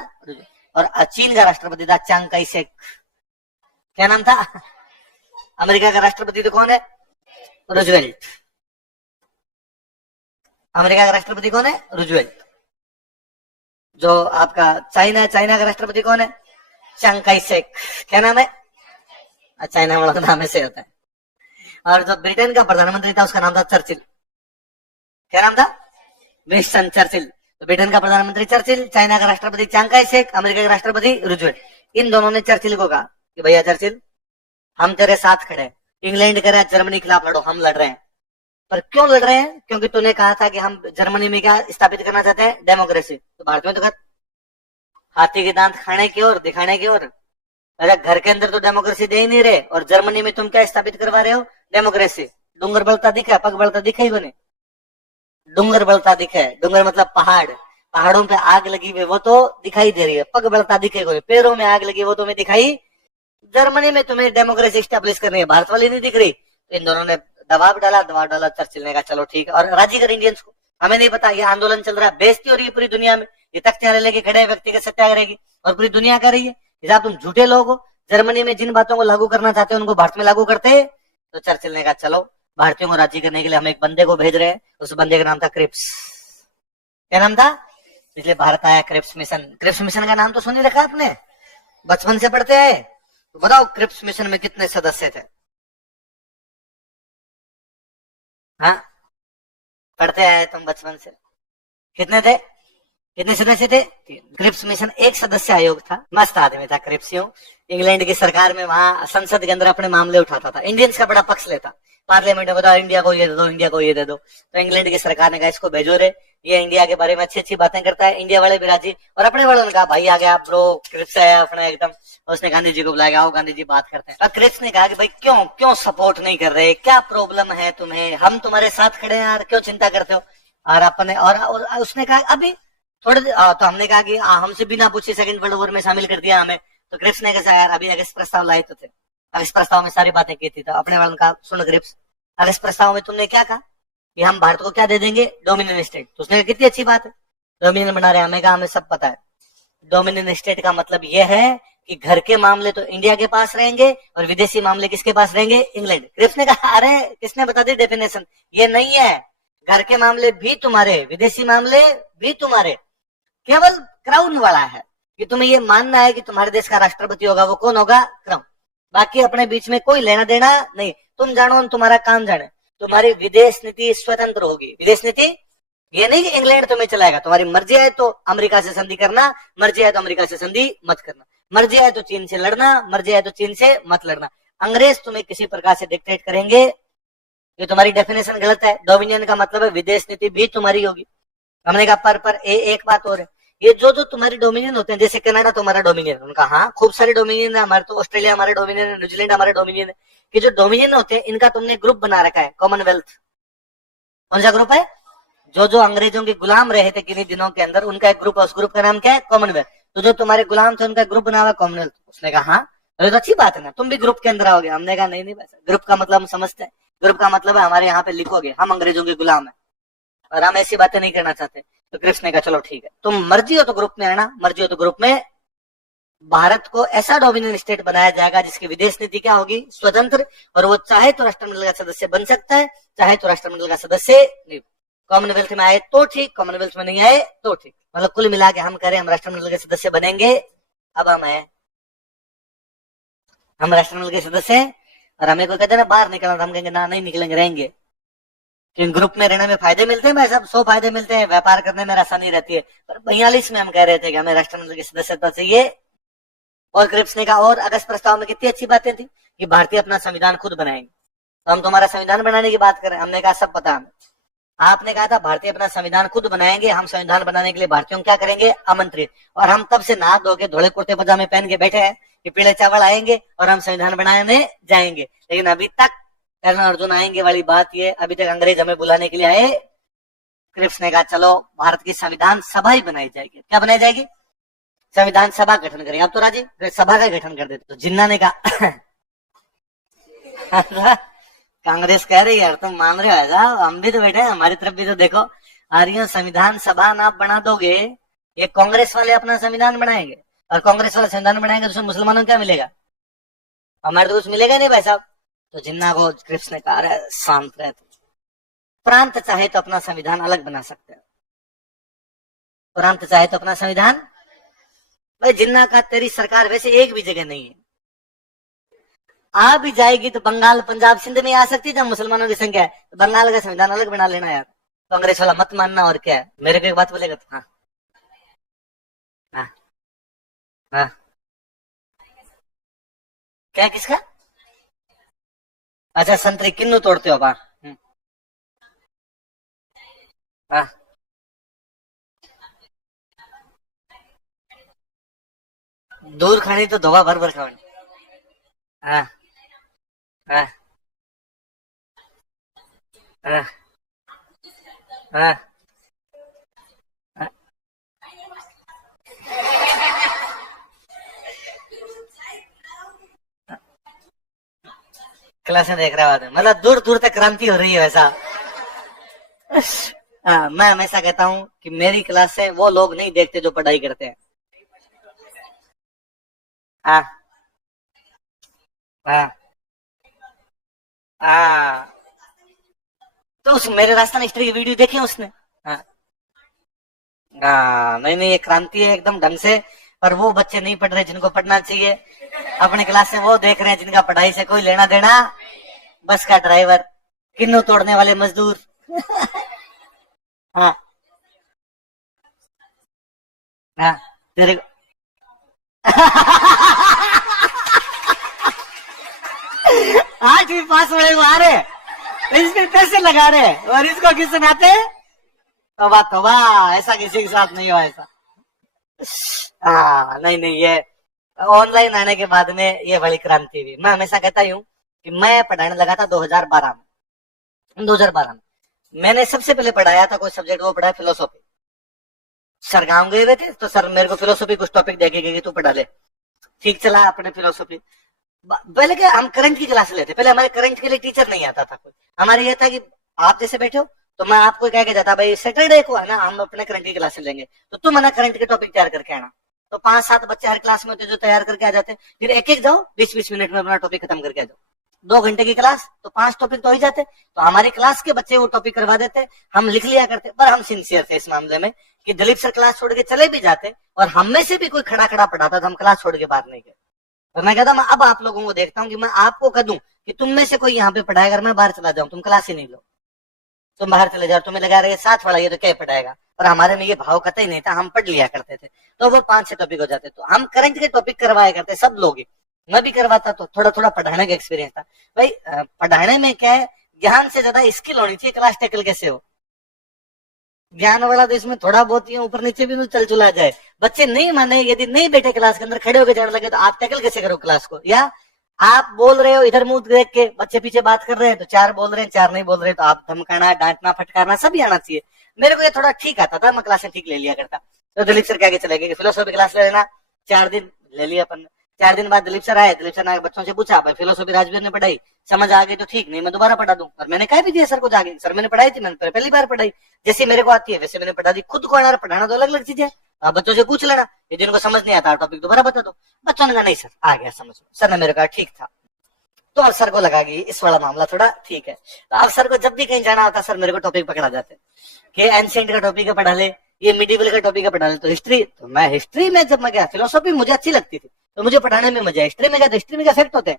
और चीन का राष्ट्रपति था चांग काई शेक। क्या नाम था? अमेरिका का राष्ट्रपति तो कौन है? रूजवेल्ट। अमेरिका का राष्ट्रपति कौन है? रूजवेल्ट। जो आपका चाइना का राष्ट्रपति कौन है? चांग काई शेक। क्या नाम है? चाइना वाला नाम ऐसे होता है। और जो ब्रिटेन का प्रधानमंत्री था उसका नाम था चर्चिल। क्या नाम था? Winston Churchill. तो ब्रिटेन का प्रधानमंत्री चर्चिल, चाइना का राष्ट्रपति चांग काई शेक, अमेरिका का राष्ट्रपति रूजवेल्ट। इन दोनों ने चर्चिल को कहा कि भैया चर्चिल, हम तेरे साथ खड़े, इंग्लैंड कह रहा है जर्मनी के खिलाफ लड़ो, हम लड़ रहे हैं। पर क्यों लड़ रहे हैं? क्योंकि तूने कहा था कि हम जर्मनी में क्या स्थापित करना चाहते हैं? डेमोक्रेसी। तो भारत में तो हाथी के दांत खाने की ओर, दिखाने की ओर। अरे घर के अंदर तो डेमोक्रेसी दे ही नहीं रहे, और जर्मनी में तुम क्या स्थापित करवा रहे हो? डेमोक्रेसी। डूंगर बलता दिखा, पग बलता दिखा ही बने। डूंगर बलता दिखे, डूंगर मतलब पहाड़, पहाड़ों पे आग लगी हुई वो तो दिखाई दे रही है, पग बलता दिखेगा, पैरों में आग लगी वो तुम्हें दिखाई। जर्मनी में तुम्हें डेमोक्रेसी स्टैब्लिश करनी है, भारत वाली नहीं दिख रही। तो इन दोनों ने दबाव डाला, चर्चिल ने कहा चलो ठीक है, और राजी कर इंडियंस को। हमें नहीं पता ये आंदोलन चल रहा है, बेइज्जती हो रही है पूरी दुनिया में, ये तख्तियां लेके खड़े हैं व्यक्तिगत सत्याग्रह की, और पूरी दुनिया कर रही है। जब तुम झूठे लोग हो, जर्मनी में जिन बातों को लागू करना चाहते हो उनको भारत में लागू करते। तो चर्चिल ने कहा चलो भारतीयों को राजी करने के लिए हम एक बंदे को भेज रहे हैं, उस बंदे का नाम था क्रिप्स। क्या नाम था? इसलिए भारत आया क्रिप्स मिशन। क्रिप्स मिशन का नाम तो सुन ही रखा आपने, बचपन से पढ़ते हैं। तो बताओ क्रिप्स मिशन में कितने सदस्य थे? हाँ, पढ़ते आए तुम बचपन से। कितने थे? कितने सदस्य थे? क्रिप्स मिशन एक सदस्य आयोग था, मस्त आदमी था क्रिप्स। इंग्लैंड की सरकार में वहां संसद के अंदर अपने मामले उठाता था, इंडियंस का बड़ा पक्ष लेता, पार्लियामेंट में बताओ इंडिया को ये दे दो, इंडिया को ये दे दो। तो इंग्लैंड की सरकार ने कहा इसको भेजो रे, ये इंडिया के बारे में अच्छी अच्छी बातें करता है। इंडिया वाले भी राजी, और अपने वालों ने कहा भाई आ गया ब्रो, क्रिप्स आया अपना एकदम। उसने गांधी जी को बुलाया, आओ गांधी जी बात करते हैं। और क्रिप्स ने कहा कि भाई क्यों सपोर्ट नहीं कर रहे, क्या प्रॉब्लम है तुम्हें, हम तुम्हारे साथ खड़े हैं यार, क्यों चिंता करते हो। और अपने और उसने कहा अभी थोड़े, तो हमने कहा कि हमसे बिना पूछे सेकंड वर्ल्ड वॉर में शामिल कर दिया हमें। तो क्रिप्स ने कहा यार अभी अगस्त प्रस्ताव लाए तो थे, अगस्त प्रस्ताव में सारी बातें की थी। तो अपने वालों ने कहा सुन क्रिप्स, अगस्त प्रस्ताव में तुमने क्या कहा कि हम भारत को क्या दे देंगे? Dominion state. तो उसने कहा कितनी अच्छी बात है, डोमिनियन बना रहे हमें, कहा हमें सब पता है। डोमिनियन स्टेट का मतलब यह है कि घर के मामले तो इंडिया के पास रहेंगे और विदेशी मामले किसके पास रहेंगे? इंग्लैंड। क्रिप्स ने कहा अरे किसने बता दी डेफिनेशन, ये नहीं है, घर के मामले भी तुम्हारे, विदेशी मामले भी तुम्हारे, केवल क्राउन वाला है कि तुम्हें ये मानना है कि तुम्हारे देश का राष्ट्रपति होगा, वो कौन होगा? क्राउन। बाकी अपने बीच में कोई लेना देना नहीं, तुम जानो तुम्हारा काम जाने। तुम्हारी विदेश नीति स्वतंत्र होगी। विदेश नीति ये नहीं कि इंग्लैंड तुम्हें चलाएगा, तुम्हारी मर्जी है तो अमेरिका से संधि करना, मर्जी है तो अमेरिका से संधि मत करना, मर्जी है तो चीन से लड़ना, मर्जी है तो चीन से मत लड़ना। अंग्रेज तुम्हें किसी प्रकार से डिक्टेट करेंगे, ये तुम्हारी डेफिनेशन गलत है। डोमिनियन का मतलब है विदेश नीति भी तुम्हारी होगी। हमने कहा पर एक बात और है, ये जो तुम्हारे डोमिनियन होते हैं, जैसे कनाडा तुम्हारा डोमिनियन, उनका हाँ खूब सारे डोमिनियन है, हमारे तो ऑस्ट्रेलिया हमारे डोमिनियन है, न्यूजीलैंड हमारे डोमिनियन है, कि जो डोमिनियन होते हैं इनका तुमने ग्रुप बना रखा है, कॉमनवेल्थ। कौन सा ग्रुप है? जो अंग्रेजों के गुलाम रहे थे किन्हीं दिनों के अंदर, उनका एक ग्रुप है, उस ग्रुप का नाम क्या है? कॉमनवेल्थ। तो जो तुम्हारे गुलाम थे उनका ग्रुप बना हुआ है कॉमनवेल्थ। उसने कहा हाँ अरे तो अच्छी बात है ना, तुम भी ग्रुप के अंदर आओगे। हमने कहा नहीं वैसा, ग्रुप का मतलब हम समझते हैं, ग्रुप का मतलब है हमारे यहाँ पे लिखोगे हम अंग्रेजों के गुलाम है और हम ऐसी बातें नहीं करना चाहते। तो क्रिप्स ने कहा चलो ठीक है, तुम मर्जी हो तो ग्रुप में आना, मर्जी हो तो ग्रुप में। भारत को ऐसा डोमिनियन स्टेट बनाया जाएगा जिसकी विदेश नीति क्या होगी? स्वतंत्र, और वो चाहे तो राष्ट्रमंडल का सदस्य बन सकता है, चाहे तो राष्ट्रमंडल का सदस्य नहीं। कॉमनवेल्थ में आए तो ठीक, कॉमनवेल्थ में नहीं आए तो ठीक। मतलब कुल मिला के हम करें हम राष्ट्रमंडल के सदस्य बनेंगे। अब हम राष्ट्रमंडल के सदस्य, और हमें कोई कहते ना बाहर निकलना, हम कहेंगे ना नहीं निकलेंगे, रहेंगे। क्योंकि ग्रुप में रहने में फायदे मिलते हैं भाई साहब, 100 फायदे मिलते हैं, व्यापार करने में आसानी रहती है। पर 42 में हम कह रहे थे कि हमें राष्ट्रमंडल की सदस्यता चाहिए। और क्रिप्स ने कहा, और अगस्त प्रस्ताव में कितनी अच्छी बातें थी कि भारतीय अपना संविधान खुद बनाएंगे। तो हम तुम्हारा संविधान बनाने की बात करें, हमने कहा सब पता हमें। आपने कहा था भारतीय अपना संविधान खुद बनाएंगे, हम संविधान बनाने के लिए भारतीयों को क्या करेंगे, आमंत्रित। और हम तब से नहा धो के धोले कुर्ते पजामे पहन के बैठे हैं कि पीले चावल आएंगे और हम संविधान बनाने जाएंगे। लेकिन अभी तक कर्नल अर्जुन आएंगे वाली बात ये, अभी तक अंग्रेज हमें बुलाने के लिए आए। क्रिप्स ने कहा चलो भारत की संविधान सभा ही बनाई जाएगी। क्या बनाई जाएगी, संविधान सभा गठन करेंगे। अब तो राजी, फिर सभा का गठन कर देते। तो जिन्ना ने कहा कांग्रेस कह रही है यार तुम मान रहे हो ऐसा, हम भी तो बैठे हैं, हमारी तरफ भी तो देखो आ रही है। संविधान सभा ना बना दोगे, ये कांग्रेस वाले अपना संविधान बनाएंगे, और कांग्रेस वाले संविधान बनाएंगे तो उसमें मुसलमानों को क्या मिलेगा, हमारे तो कुछ मिलेगा नहीं भाई साहब। तो जिन्ना को क्रिप्स ने कहा शांत रहे, प्रांत चाहे तो अपना संविधान अलग बना सकते हैं, प्रांत चाहे तो अपना संविधान। भाई जिन्ना का तेरी सरकार वैसे एक भी जगह नहीं है, आ भी जाएगी तो बंगाल पंजाब सिंध में आ सकती है जब मुसलमानों की संख्या है, तो बंगाल का संविधान अलग बना लेना यार, कांग्रेस वाला मत मानना। और क्या है, मेरे को एक बात बोलेगा तो हाँ हाँ हाँ क्या किसका, अच्छा संतरी किन्नू तोड़ते हो बा, हाँ दूर खानी तो धोबा भर भर खानी। हाँ हाँ हाँ हाँ हाँ। क्लासें देख रहा है, मतलब दूर दूर तक क्रांति हो रही है वैसा। हाँ मैं हमेशा कहता हूँ कि मेरी क्लास से वो लोग नहीं देखते जो पढ़ाई करते हैं। हाँ हाँ हाँ, तो उस मेरे राजस्थान हिस्ट्री की वीडियो देखी है उसने। हाँ हाँ नहीं नहीं, ये क्रांति है एकदम ढंग से। पर वो बच्चे नहीं पढ़ रहे जिनको पढ़ना चाहिए, अपनी क्लास से वो देख रहे हैं जिनका पढ़ाई से कोई लेना देना, बस का ड्राइवर, किन्नू तोड़ने वाले मजदूर। हाँ हाँ तेरे को आज भी पास वाले को आ रहे, इस पे पैसे लगा रहे और इसको किस सुनाते, तोबा तोबा, ऐसा किसी के साथ नहीं हुआ ऐसा। हाँ नहीं नहीं, ये ऑनलाइन आने के बाद में ये बड़ी क्रांति हुई। मैं हमेशा कहता हूँ कि मैं पढ़ाने लगा था 2012 में। 2012 में मैंने सबसे पहले पढ़ाया था कोई सब्जेक्ट, वो पढ़ाया फिलोसॉफी। सर गांव गए हुए थे तो सर मेरे को फिलोसॉफी कुछ टॉपिक देके गए कि तू पढ़ा ले, ठीक चला अपने फिलोसॉफी। पहले क्या हम करंट की क्लास लेते, पहले हमारे करंट के लिए टीचर नहीं आता था कोई, हमारे ये था कि आप जैसे बैठे हो तो मैं आपको कह के जाता भाई सैटरडे को है ना हम अपने करंट की क्लास लेंगे, तो तुम है ना करंट के टॉपिक तैयार करके आना। तो 5-7 बच्चे हर क्लास में होते जो तैयार करके आ जाते, फिर एक एक जाओ 20-20 मिनट में अपना टॉपिक खत्म करके आ जाओ। 2 घंटे की क्लास तो 5 टॉपिक तो हो ही जाते। तो हमारी क्लास के बच्चे वो टॉपिक करवा देते, हम लिख लिया करते। पर हम सिंसियर थे इस मामले में कि दिलीप सर क्लास छोड़ के चले भी जाते और हम में से भी कोई खड़ा खड़ा पढ़ाता तो हम क्लास छोड़ के बाहर नहीं गए। और मैं कहता मैं अब आप लोगों को देखता हूँ कि मैं आपको कह दूं कि तुम में से कोई यहाँ पे पढ़ाएगा, मैं बाहर चला जाऊं, तुम क्लास ही नहीं लो, तुम बाहर चले जाओ, तुम्हें लगा रहे साथ वाला ये तो क्या पढ़ाएगा। और हमारे में ये भाव कतई नहीं था, हम पढ़ लिया करते थे। तो वो 5-6 टॉपिक हो जाते, तो हम करंट के टॉपिक करवाया करते सब लोग ही, मैं भी करवाता। तो थोड़ा थोड़ा पढ़ाने का एक्सपीरियंस था भाई। पढ़ाने में क्या है, ज्ञान से ज्यादा स्किल होनी चाहिए, क्लास टेकल कैसे हो। ज्ञान वाला तो इसमें थोड़ा बहुत ही ऊपर नीचे भी चल चुला जाए, बच्चे नहीं माने, यदि नहीं बैठे क्लास के अंदर खड़े होकर जाने लगे तो आप टैकल कैसे करो क्लास को। या आप बोल रहे हो इधर मुंह देख के, बच्चे पीछे बात कर रहे हैं तो 4 बोल रहे हैं 4 नहीं बोल रहे, तो आप धमकाना, डांटना, फटकारना सभी आना चाहिए। मेरे को ये थोड़ा ठीक आता था, मैं क्लासें ठीक ले लिया करता। तो दिलीप सर के आगे चले गए फिलोसॉफी क्लास ले लेना, 4 दिन ले लिया अपन। 4 दिन बाद दिलीप सर आए, दिलीप सर ने बच्चों से पूछा भाई फिलोसॉफी राजवीर ने पढ़ाई, समझ आ गई तो ठीक, नहीं मैं दोबारा पढ़ा दूं। और मैंने कह भी दिया सर को जाके, सर मैंने पढ़ाई थी, मैंने पहली बार पढ़ाई, जैसे मेरे को आती है वैसे मैंने पढ़ा दी। खुद को आना पढ़ाना तो अलग अलग चीज है, आप बच्चों से पूछ लेना, ये जिनको समझ नहीं आता टॉपिक दोबारा बता दो। बच्चों ने कहा नहीं सर आ गया समझ। सर ने मेरे कहा ठीक था। तो अब सर को लगा कि इस वाला मामला थोड़ा ठीक है। तो अब सर को जब भी कहीं जाना होता सर मेरे को टॉपिक पकड़ा जाते कि एंशिएंट का टॉपिक है पढ़ा ले, ये मिडिवल का टॉपिक है पढ़ा ले। तो हिस्ट्री, तो मैं हिस्ट्री में जब मैं गया, फिलोसॉफी मुझे अच्छी लगती थी तो मुझे पढ़ाने में मजा है। हिस्ट्री में क्या, हिस्ट्री में क्या फैक्ट होते हैं,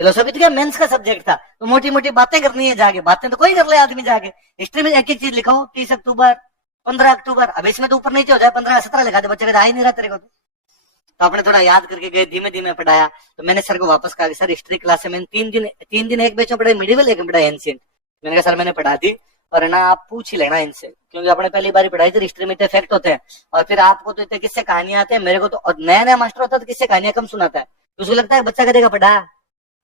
फिलोसॉफी तो क्या मेंस का सब्जेक्ट था, तो मोटी मोटी बातें करनी है जाके, बातें तो कोई कर ले आदमी जाके। हिस्ट्री में एक एक चीज लिखाओ, 30 अक्टूबर 15 अक्टूबर, अब इसमें तो ऊपर नीचे हो जाए, 15 17 लिखा दे, बच्चे का आ ही नहीं रहा तेरे को। तो आपने थोड़ा याद करके गए, धीमे धीमे पढ़ाया। तो मैंने सर को वापस कहा कि सर हिस्ट्री क्लास में मैंने 3 दिन एक बैच में पढ़ाई मिडिवल, एक में पढ़ाई एंशिएंट। मैंने कहा सर मैंने पढ़ा दी, और ना आप पूछ ही लेना इनसे, क्योंकि आपने पहली बार पढ़ाई थी, हिस्ट्री में इतने फैक्ट होते हैं, और फिर आपको तो इतने किससे कहानियां आते हैं, मेरे को तो और नया नया मास्टर होता है तो किससे कहानियां कम सुनाता है, तो उसको लगता है बच्चा कदेगा पढ़ा,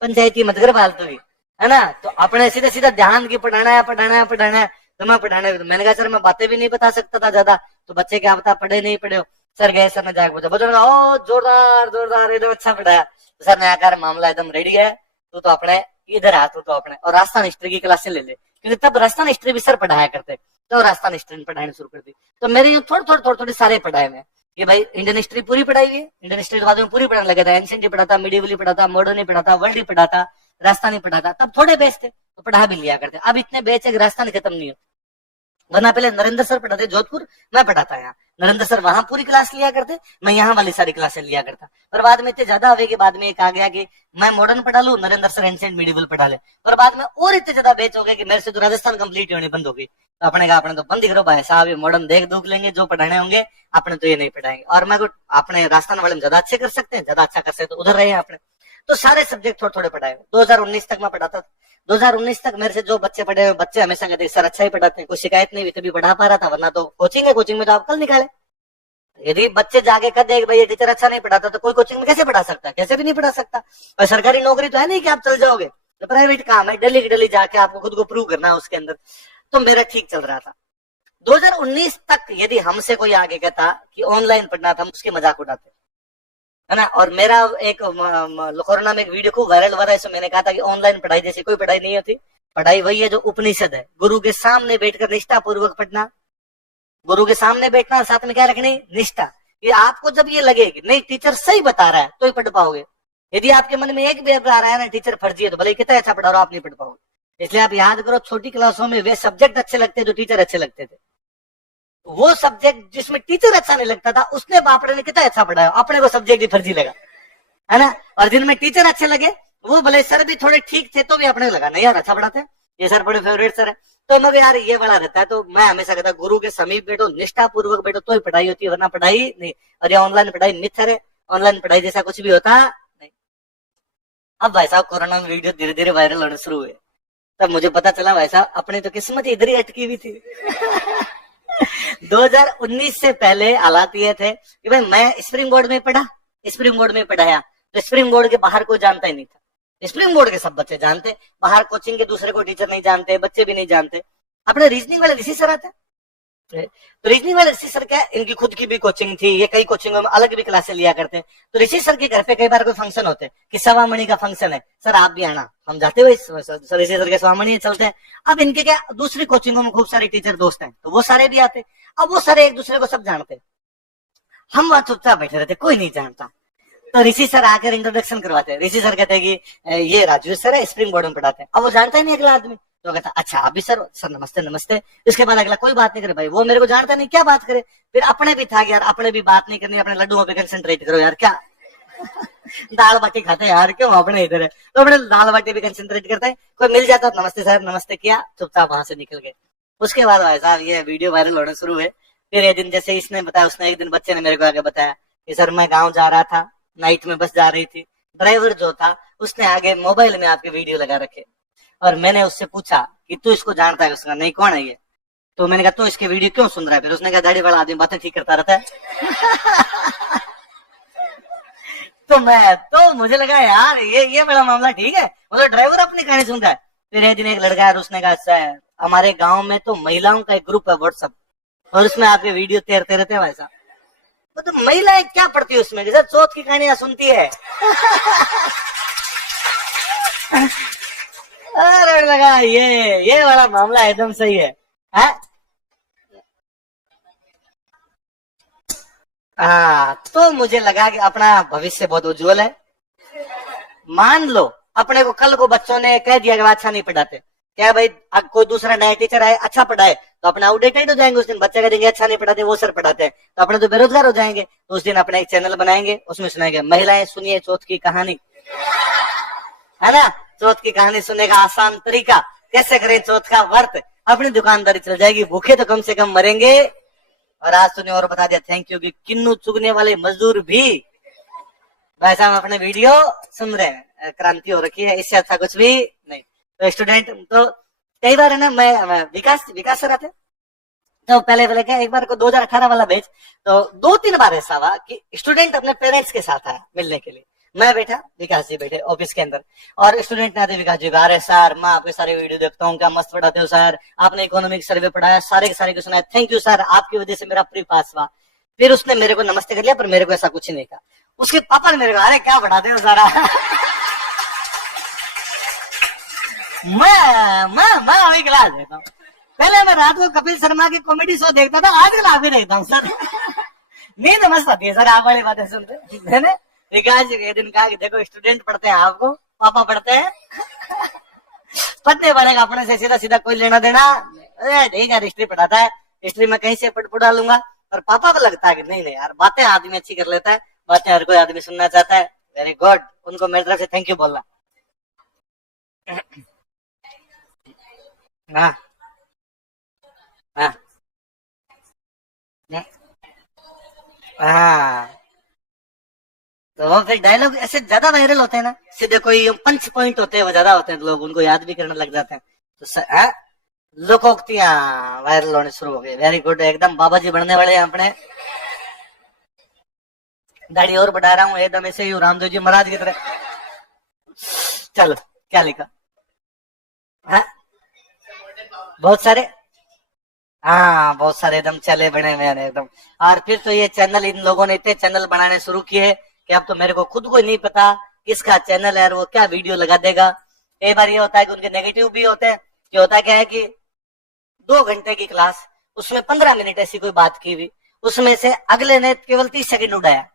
पंचायती मत कर फालतू ही, है ना। तो अपने सीधा सीधा ध्यान की पढ़ाना है पढ़ाना है पढ़ाना है, तो मैं पढ़ाना है। मैंने कहा सर मैं बातें भी नहीं बता सकता था ज्यादा, तो बच्चे क्या बता पढ़े नहीं पढ़े हो। सर गए, सर ने जाकर पूछा, बच्चों ने कहा ओ जोरदार जोरदार एकदम अच्छा पढ़ाया। तो सर ने आकर मामला एकदम रेडी है, तू तो अपने इधर आ, तू तो अपने और राजस्थान हिस्ट्री की क्लासें ले ले, क्योंकि तब राजस्थान हिस्ट्री भी सर पढ़ाया करते, तो राजस्थान हिस्ट्री पढ़ानी शुरू कर दी। तो मेरे थोड़ी सारे पढ़ाए में, कि भाई इंडियन हिस्ट्री पूरी पढ़ाई हुई है, इंडियन हिस्ट्री बाद में पूरी पढ़ाने लगे था, एंशिएंट ही पढ़ा था, मिडिवल ही पढ़ा था, मॉडर्न ही पढ़ा था, वर्ल्ड ही पढ़ा था, राजस्थान ही पढ़ा था। तब थोड़े बेच थे तो पढ़ा भी लिया करते, अब इतने बेच है राजस्थान खत्म नहीं होता। वरना पहले नरेंद्र सर पढ़ाते जोधपुर, मैं पढ़ाता यहाँ, नरेंद्र सर वहां पूरी क्लास लिया करते, मैं यहाँ वाली सारी क्लासें लिया करता। पर बाद में इतने ज्यादा हुए कि बाद में एक आ गया कि मैं मॉडर्न पढ़ा लूं, नरेंद्र सर एंशिएंट मिडिवल पढ़ा ले, और बाद में और इतने ज्यादा बेच हो गए कि मेरे से तो राजस्थान कंप्लीट होनी बंद हो गई। तो अपने कहा अपने तो बंद ही करो भाई साहब, ये मॉडर्न देख दुख लेंगे, जो पढ़ाने होंगे अपने तो ये नहीं पढ़ाएंगे। और मैं अपने राजस्थान वाले में ज्यादा अच्छे कर सकते हैं, ज्यादा अच्छा कर सकते तो उधर रहे अपने। तो सारे सब्जेक्ट थोड़े थोड़े पढ़ाए। 2019 तक मैं पढ़ाता था, 2019 तक मेरे से जो बच्चे पढ़े हुए, बच्चे हमेशा कहते सर अच्छा ही पढ़ाते हैं, कोई शिकायत नहीं हुई, तभी पढ़ा पा रहा था, वरना तो कोचिंग है, कोचिंग में तो आप कल निकाले। यदि बच्चे जाके कर दे भाई ये टीचर अच्छा नहीं पढ़ाता, तो कोई कोचिंग में कैसे पढ़ा सकता है, कैसे भी नहीं पढ़ा सकता। और सरकारी नौकरी तो है नहीं कि आप चल जाओगे, तो प्राइवेट काम है, डेली डेली जाके आपको खुद को प्रूव करना है उसके अंदर। तो मेरा ठीक चल रहा था। 2019 तक यदि हमसे कोई आगे कहता कि ऑनलाइन पढ़ना था, हम उसके मजाक उड़ाते, है ना। और मेरा एक कोरोना में एक वीडियो को वायरल हो रहा है, इसमें मैंने कहा था कि ऑनलाइन पढ़ाई जैसी कोई पढ़ाई नहीं होती, पढ़ाई वही है जो उपनिषद है, गुरु के सामने बैठकर निष्ठा पूर्वक पढ़ना, गुरु के सामने बैठना, साथ में क्या रखनी, निष्ठा। ये आपको जब ये लगे कि नहीं टीचर सही बता रहा है तो ही पढ़ पाओगे। यदि आपके मन में एक भी आ रहा है ना टीचर फर्जी है, तो भले कितना अच्छा पढ़ा रहा आप नहीं पढ़ पाओगे। इसलिए आप याद करो, छोटी क्लासों में वे सब्जेक्ट अच्छे लगते जो टीचर अच्छे लगते थे, वो सब्जेक्ट जिसमें टीचर अच्छा नहीं लगता था उसने बाप रे ने कितना अच्छा पढ़ाया, अपने को सब्जेक्ट ही फर्जी लगा, है ना। और जिनमें टीचर अच्छे लगे वो भले सर भी थोड़े ठीक थे तो भी अपने लगा नहीं यार अच्छा पढ़ाते हैं, ये सर बड़े फेवरेट सर है। तो मैं यार ये बड़ा रहता है, तो मैं हमेशा कहता गुरु के समीप बैठो, निष्ठा पूर्वक बैठो तो ही पढ़ाई होती है, वरना पढ़ाई नहीं। और ये ऑनलाइन पढ़ाई मिथ्या है, ऑनलाइन पढ़ाई जैसा कुछ भी होता नहीं। अब भाई साहब कोरोना में वीडियो धीरे धीरे वायरल होने शुरू हुए, तब मुझे पता चला भाई साहब अपनी तो किस्मत इधर ही अटकी हुई थी। 2019 से पहले हालात ये थे कि भाई मैं स्प्रिंग बोर्ड में पढ़ा, स्प्रिंग बोर्ड में पढ़ाया, तो स्प्रिंग बोर्ड के बाहर कोई जानता ही नहीं था। स्प्रिंग बोर्ड के सब बच्चे जानते, बाहर कोचिंग के दूसरे को टीचर नहीं जानते, बच्चे भी नहीं जानते। अपने रीजनिंग वाले ऋषि सर आते, तो रीजनिंग वाले ऋषि सर क्या, इनकी खुद की भी कोचिंग थी, ये कई कोचिंगों में अलग भी क्लासें लिया करते। तो ऋषि सर के घर पे कई बार कोई फंक्शन होते कि सवामणि का फंक्शन है, सर आप भी आना, हम जाते हुए सर ऋषि सर के सवामणि चलते हैं। अब इनके क्या दूसरी कोचिंगों में खूब सारे टीचर दोस्त हैं, तो वो सारे भी आते। अब वो सारे एक दूसरे को सब जानते, हम वहां चुपचाप बैठे रहते, कोई नहीं जानता। तो ऋषि सर आकर इंट्रोडक्शन करवाते हैं, ऋषि सर कहते हैं कि ये राजू सर है, स्प्रिंग बोर्ड में पढ़ाते हैं। अब वो जानता ही नहीं अगला आदमी, तो कहता अच्छा आप भी सर, सर नमस्ते नमस्ते। उसके बाद अगला कोई बात नहीं करे, भाई वो मेरे को जानता नहीं क्या बात करे। फिर अपने भी था कि यार अपने भी बात नहीं करनी, अपने लड्डुओं पे कंसंट्रेट करो यार, क्या दाल बाटी खाते हैं यार, क्यों अपने इधर है, तो अपने दाल बाटी भी कंसंट्रेट करते हैं। कोई मिल जाता नमस्ते सर नमस्ते किया, चुपचाप वहां से निकल गए। उसके बाद भाई साहब ये वीडियो वायरल होने शुरू हुए। फिर ये दिन जैसे इसने बताया, उसने एक दिन बच्चे ने मेरे को आगे बताया कि सर मैं गाँव जा रहा था, नाइट में बस जा रही थी, ड्राइवर जो था उसने आगे मोबाइल में आपके वीडियो लगा रखे, और मैंने उससे पूछा कि तू इसको जानता है? उसका नहीं, कौन है ये? तो मैंने कहा तू इसके वीडियो क्यों सुन रहा है? फिर उसने कहा दाढ़ी वाला आदमी बातें ठीक करता रहता है। तो मुझे लगा यार ये बड़ा मामला ठीक है, मतलब ड्राइवर अपनी कहानी सुन रहा है। फिर एक दिन एक लड़का है, उसने कहा सर हमारे गाँव में तो महिलाओं का एक ग्रुप है व्हाट्सएप, और उसमें आपके वीडियो तैरते रहते हैं भाई साहब। तो महिलाएं क्या पढ़ती है उसमें, जैसे चौथ की कहानियां सुनती है। अरे लगा ये वाला मामला एकदम सही है। तो मुझे लगा कि अपना भविष्य बहुत उज्जवल है। मान लो अपने को कल को बच्चों ने कह दिया कि अच्छा नहीं पढ़ाते, क्या भाई अब कोई दूसरा नया टीचर आए अच्छा पढ़ाए तो अपने आउटडेटेड हो जाएंगे। उस दिन बच्चे कहेंगे अच्छा नहीं पढ़ाते, वो सर पढ़ाते हैं, तो अपने तो बेरोजगार हो जाएंगे। तो उस दिन अपने एक चैनल बनाएंगे, उसमें सुनाएंगे महिलाएं सुनिए चौथ की कहानी। है ना। चौथ की कहानी सुनने का आसान तरीका, कैसे करें चौथ का व्रत, अपनी दुकानदारी चल जाएगी, भूखे तो कम से कम मरेंगे। और आज तूने और बता दिया, थैंक यू, कि किन्नू चुगने वाले मजदूर भी भाई साहब अपने वीडियो सुन रहे हैं, क्रांति हो रखी है, इससे अच्छा कुछ भी नहीं। तो स्टूडेंट तो कई बार है ना, मैं विकास सर आते, तो पहले क्या एक बार को 2018 वाला बैच, तो 2-3 बार ऐसा हुआ कि स्टूडेंट अपने पेरेंट्स के साथ आया मिलने के लिए। मैं बैठा, विकास जी बैठे ऑफिस के अंदर, और स्टूडेंट ने आते, विकास जी अरे सर मैं आपके सारे वीडियो देखता हूँ, क्या मस्त पढ़ाते हो सर, आपने इकोनॉमिक सर्वे पढ़ाया, सारे के सारे को सुनाया, थैंक यू सर, आपकी वजह से मेरा प्री पास हुआ। फिर उसने मेरे को नमस्ते कर लिया, पर मेरे को ऐसा कुछ नहीं कहा। उसके पापा ने मेरे को अरे क्या पढ़ाते हो सारा मैं वही क्लास देता हूँ। पहले मैं रात को कपिल शर्मा की कॉमेडी शो देखता था, आजकल आप ही देखता हूँ सर नींद मस्त आती है सर आप वाली बातें सुनते। मैंने विकास जी के दिन कहा कि देखो स्टूडेंट पढ़ते हैं, आपको पापा पढ़ते हैं पढ़ने पड़ेगा, अपने से सीधा सीधा कोई लेना देना ठीक है। हिस्ट्री पढ़ाता है, हिस्ट्री में कहीं से पढ़ डालूंगा। और पापा को लगता है कि नहीं यार बातें आदमी अच्छी कर लेता है, बातें हर कोई आदमी सुनना चाहता है। वेरी गुड, उनको मेरी तरफ से थैंक यू बोलना। हाँ हाँ हाँ, तो वो फिर डायलॉग ऐसे ज्यादा वायरल होते हैं ना, सीधे कोई पंच पॉइंट होते हैं वो ज्यादा होते हैं, तो लोग उनको याद भी करने लग जाते हैं। तो लोकोक्तियां वायरल होने शुरू हो गई। वेरी गुड, एकदम बाबा जी बनने वाले हैं अपने। दाढ़ी और बढ़ा रहा हूँ एकदम ऐसे ही रामदेव जी महाराज की तरह। चलो क्या लिखा, हाँ बहुत सारे, हाँ बहुत सारे एकदम चले बने हुए हैं एकदम। और फिर तो ये चैनल, इन लोगों ने इतने चैनल बनाने शुरू किए कि अब तो मेरे को खुद को नहीं पता किसका चैनल है और वो क्या वीडियो लगा देगा। कई बार ये होता है कि उनके नेगेटिव भी होते हैं, कि होता क्या है कि 2 घंटे की क्लास, उसमें 15 मिनट ऐसी कोई बात की हुई, उसमें से अगले ने केवल 30 सेकंड उड़ाया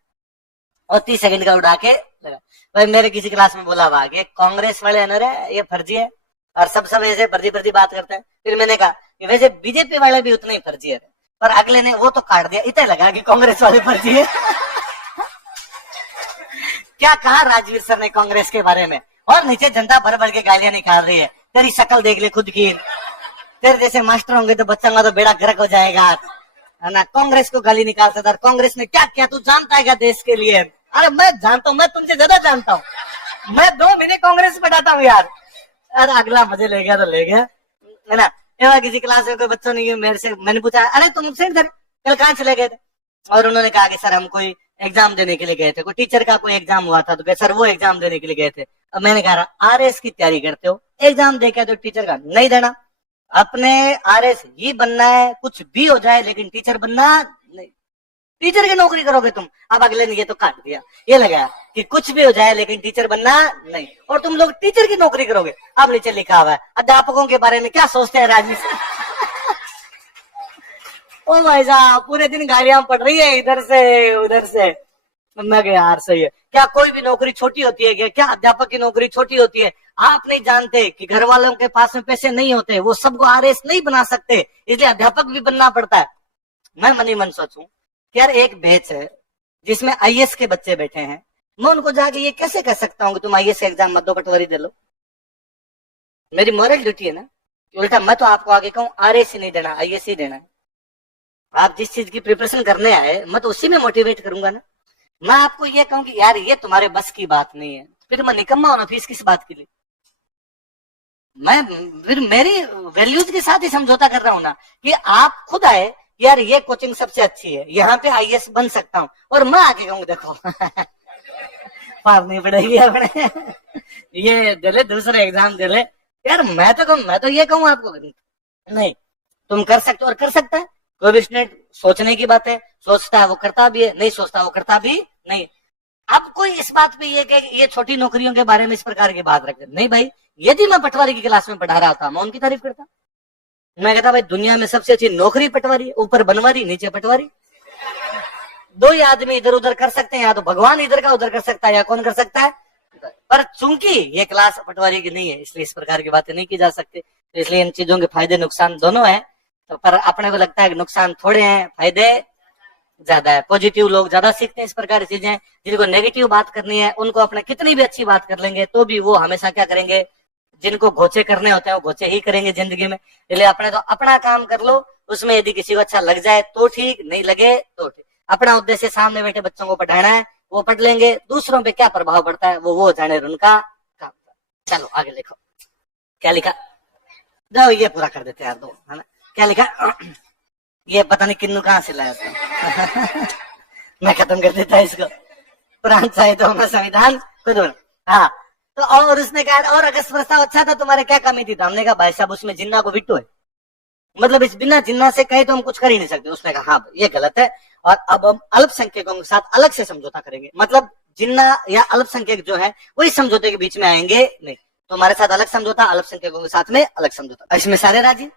और 30 सेकंड का उड़ा के लगा। भाई मेरे किसी क्लास में बोला हुआ कि कांग्रेस वाले अनर है, ये फर्जी है, और सब ऐसे फर्जी बात करते हैं। फिर मैंने कहा कि वैसे बीजेपी वाले भी उतने ही फर्जी है, पर अगले ने वो तो काट दिया, इतना लगा कि कांग्रेस वाले फर्जी है क्या कहा राजवीर सर ने कांग्रेस के बारे में, और नीचे जनता भर भर के गालियां निकाल रही है, तेरी शक्ल देख ले खुद की, तेरे जैसे मास्टर होंगे तो बच्चा का तो बेड़ा गर्क हो जाएगा, है ना। कांग्रेस को गाली निकालता था, कांग्रेस ने क्या किया तू जानता है क्या देश के लिए। अरे मैं जानता हूँ, मैं तुमसे ज्यादा जानता हूँ, मैं 2 महीने कांग्रेस पढ़ाता हूँ यार। अरे अगला मजे ले गया तो ले गया, है ना। किसी क्लास में कोई बच्चों ने मेरे से, मैंने पूछा अरे तुम से इधर कल कहाँ चले गए थे, और उन्होंने कहा कि सर हम कोई एग्जाम देने के लिए गए थे, कोई टीचर का कोई एग्जाम हुआ था, तो सर वो एग्जाम देने के लिए गए थे। अब मैंने कहा RS की तैयारी करते हो, एग्जाम दे के तो टीचर का नहीं देना, अपने RS ही बनना है, कुछ भी हो जाए लेकिन टीचर बनना नहीं, टीचर की नौकरी करोगे तुम। अब अगले ने ये तो काट दिया, ये लगा कि कुछ भी हो जाए लेकिन टीचर बनना नहीं, और तुम लोग टीचर की नौकरी करोगे। अब नीचे लिखा हुआ है अध्यापकों के बारे में क्या सोचते हैं राजनीति ओ भाई साहब पूरे दिन गालियां पड़ रही है इधर से उधर से। मैं गया यार सही है, क्या कोई भी नौकरी छोटी होती है क्या अध्यापक की नौकरी छोटी होती है। आप नहीं जानते कि घर वालों के पास में पैसे नहीं होते, वो सबको RS नहीं बना सकते, इसलिए अध्यापक भी बनना पड़ता है। मैं मनी मन सोचूं कि यार एक बैच है जिसमें IAS के बच्चे बैठे हैं, मैं उनको जाके ये कैसे कह सकता हूँ कि तुम IAS एग्जाम मत दो, पटवारी दे लो। मेरी मॉरल ड्यूटी है ना, उल्टा मैं तो आपको आगे कहूँ RS ही नहीं देना, IAS ही देना है। आप जिस चीज की प्रिपरेशन करने आए मैं तो उसी में मोटिवेट करूंगा ना। मैं आपको ये कहूँ कि यार ये तुम्हारे बस की बात नहीं है, फिर मैं निकम्मा हूं ना, फीस किस बात के लिए। मैं फिर मेरी वैल्यूज के साथ ही समझौता कर रहा हूं ना, कि आप खुद आए यार ये कोचिंग सबसे अच्छी है, यहाँ पे IAS बन सकता हूँ, और मैं आके कहूँ देखो मारनी पड़ेगी अपने ये दे ले दूसरे एग्जाम दे ले। यार मैं तो ये कहूँ आपको नहीं तुम कर सकते हो, और कर सकता है कोई भी स्टूडेंट। सोचने की बात है, सोचता है वो करता भी है, नहीं सोचता वो करता भी नहीं। अब कोई इस बात पे ये छोटी नौकरियों के बारे में इस प्रकार की बात रखते नहीं। भाई यदि मैं पटवारी की क्लास में पढ़ा रहा था मैं उनकी तारीफ करता, मैं कहता भाई दुनिया में सबसे अच्छी नौकरी पटवारी, ऊपर बनवारी नीचे पटवारी। 2 ही आदमी इधर उधर कर सकते हैं, या तो भगवान इधर का उधर कर सकता है, या कौन कर सकता है। पर चूंकि ये क्लास पटवारी की नहीं है इसलिए इस प्रकार की बातें नहीं की जा सकती, तो इसलिए इन चीजों के फायदे नुकसान दोनों है। तो पर अपने को लगता है कि नुकसान थोड़े हैं, फायदे ज्यादा है। पॉजिटिव लोग ज्यादा सीखते हैं इस प्रकार की चीजें। जिनको नेगेटिव बात करनी है उनको अपने कितनी भी अच्छी बात कर लेंगे तो भी वो हमेशा क्या करेंगे, जिनको घोचे करने होते हैं वो घोचे ही करेंगे जिंदगी में। इसलिए अपने तो अपना काम कर लो, उसमें यदि किसी को अच्छा लग जाए तो ठीक, नहीं लगे तो ठीक। अपना उद्देश्य सामने बैठे बच्चों को पढ़ाना है, वो पढ़ लेंगे, दूसरों पे क्या प्रभाव पड़ता है वो जाने उनका काम। चलो आगे लिखो, क्या लिखा, जाओ ये पूरा कर देते यार दो, है ना। क्या लिखा, ये पता नहीं किन्नू कहाँ से लाया था मैं खत्म कर देता इसको। प्रांत साहित्य में संविधान खुद। हाँ तो और उसने कहा और अगस्त प्रस्ताव अच्छा था, तुम्हारे क्या कमी थी? तो हमने कहा भाई साहब उसमें जिन्ना को बिट्टू है, मतलब इस बिना जिन्ना से कहे तो हम कुछ कर ही नहीं सकते। उसने कहा हाँ ये गलत है और अब हम अल्पसंख्यकों के साथ अलग से समझौता करेंगे, मतलब जिन्ना या अल्पसंख्यक जो है वही समझौते के बीच में आएंगे नहीं। तो हमारे साथ अलग समझौता, अल्पसंख्यकों के साथ में अलग समझौता। इसमें सारे राजी,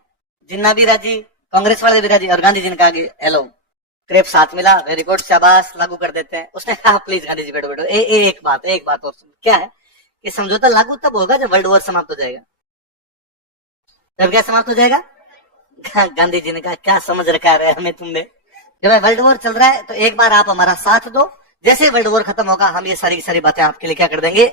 जिन्ना भी राजी, कांग्रेस वाले भी राजी और गांधी जी ने कहा कि हेलो क्रेप साथ मिला, वेरी गुड, शाबाश, लागू कर देते हैं। उसने कहा प्लीज गांधी जी बैठो बैठो, एक बात और सुन। क्या है कि समझौता लागू तब होगा जब वर्ल्ड वॉर समाप्त हो जाएगा। तब क्या समाप्त हो जाएगा? गांधी जी ने कहा क्या समझ रखा है हमें तुमने, जब वर्ल्ड वॉर चल रहा है तो एक बार आप हमारा साथ दो, जैसे वर्ल्ड वॉर खत्म होगा हम ये सारी बातें आपके लिए क्या कर देंगे।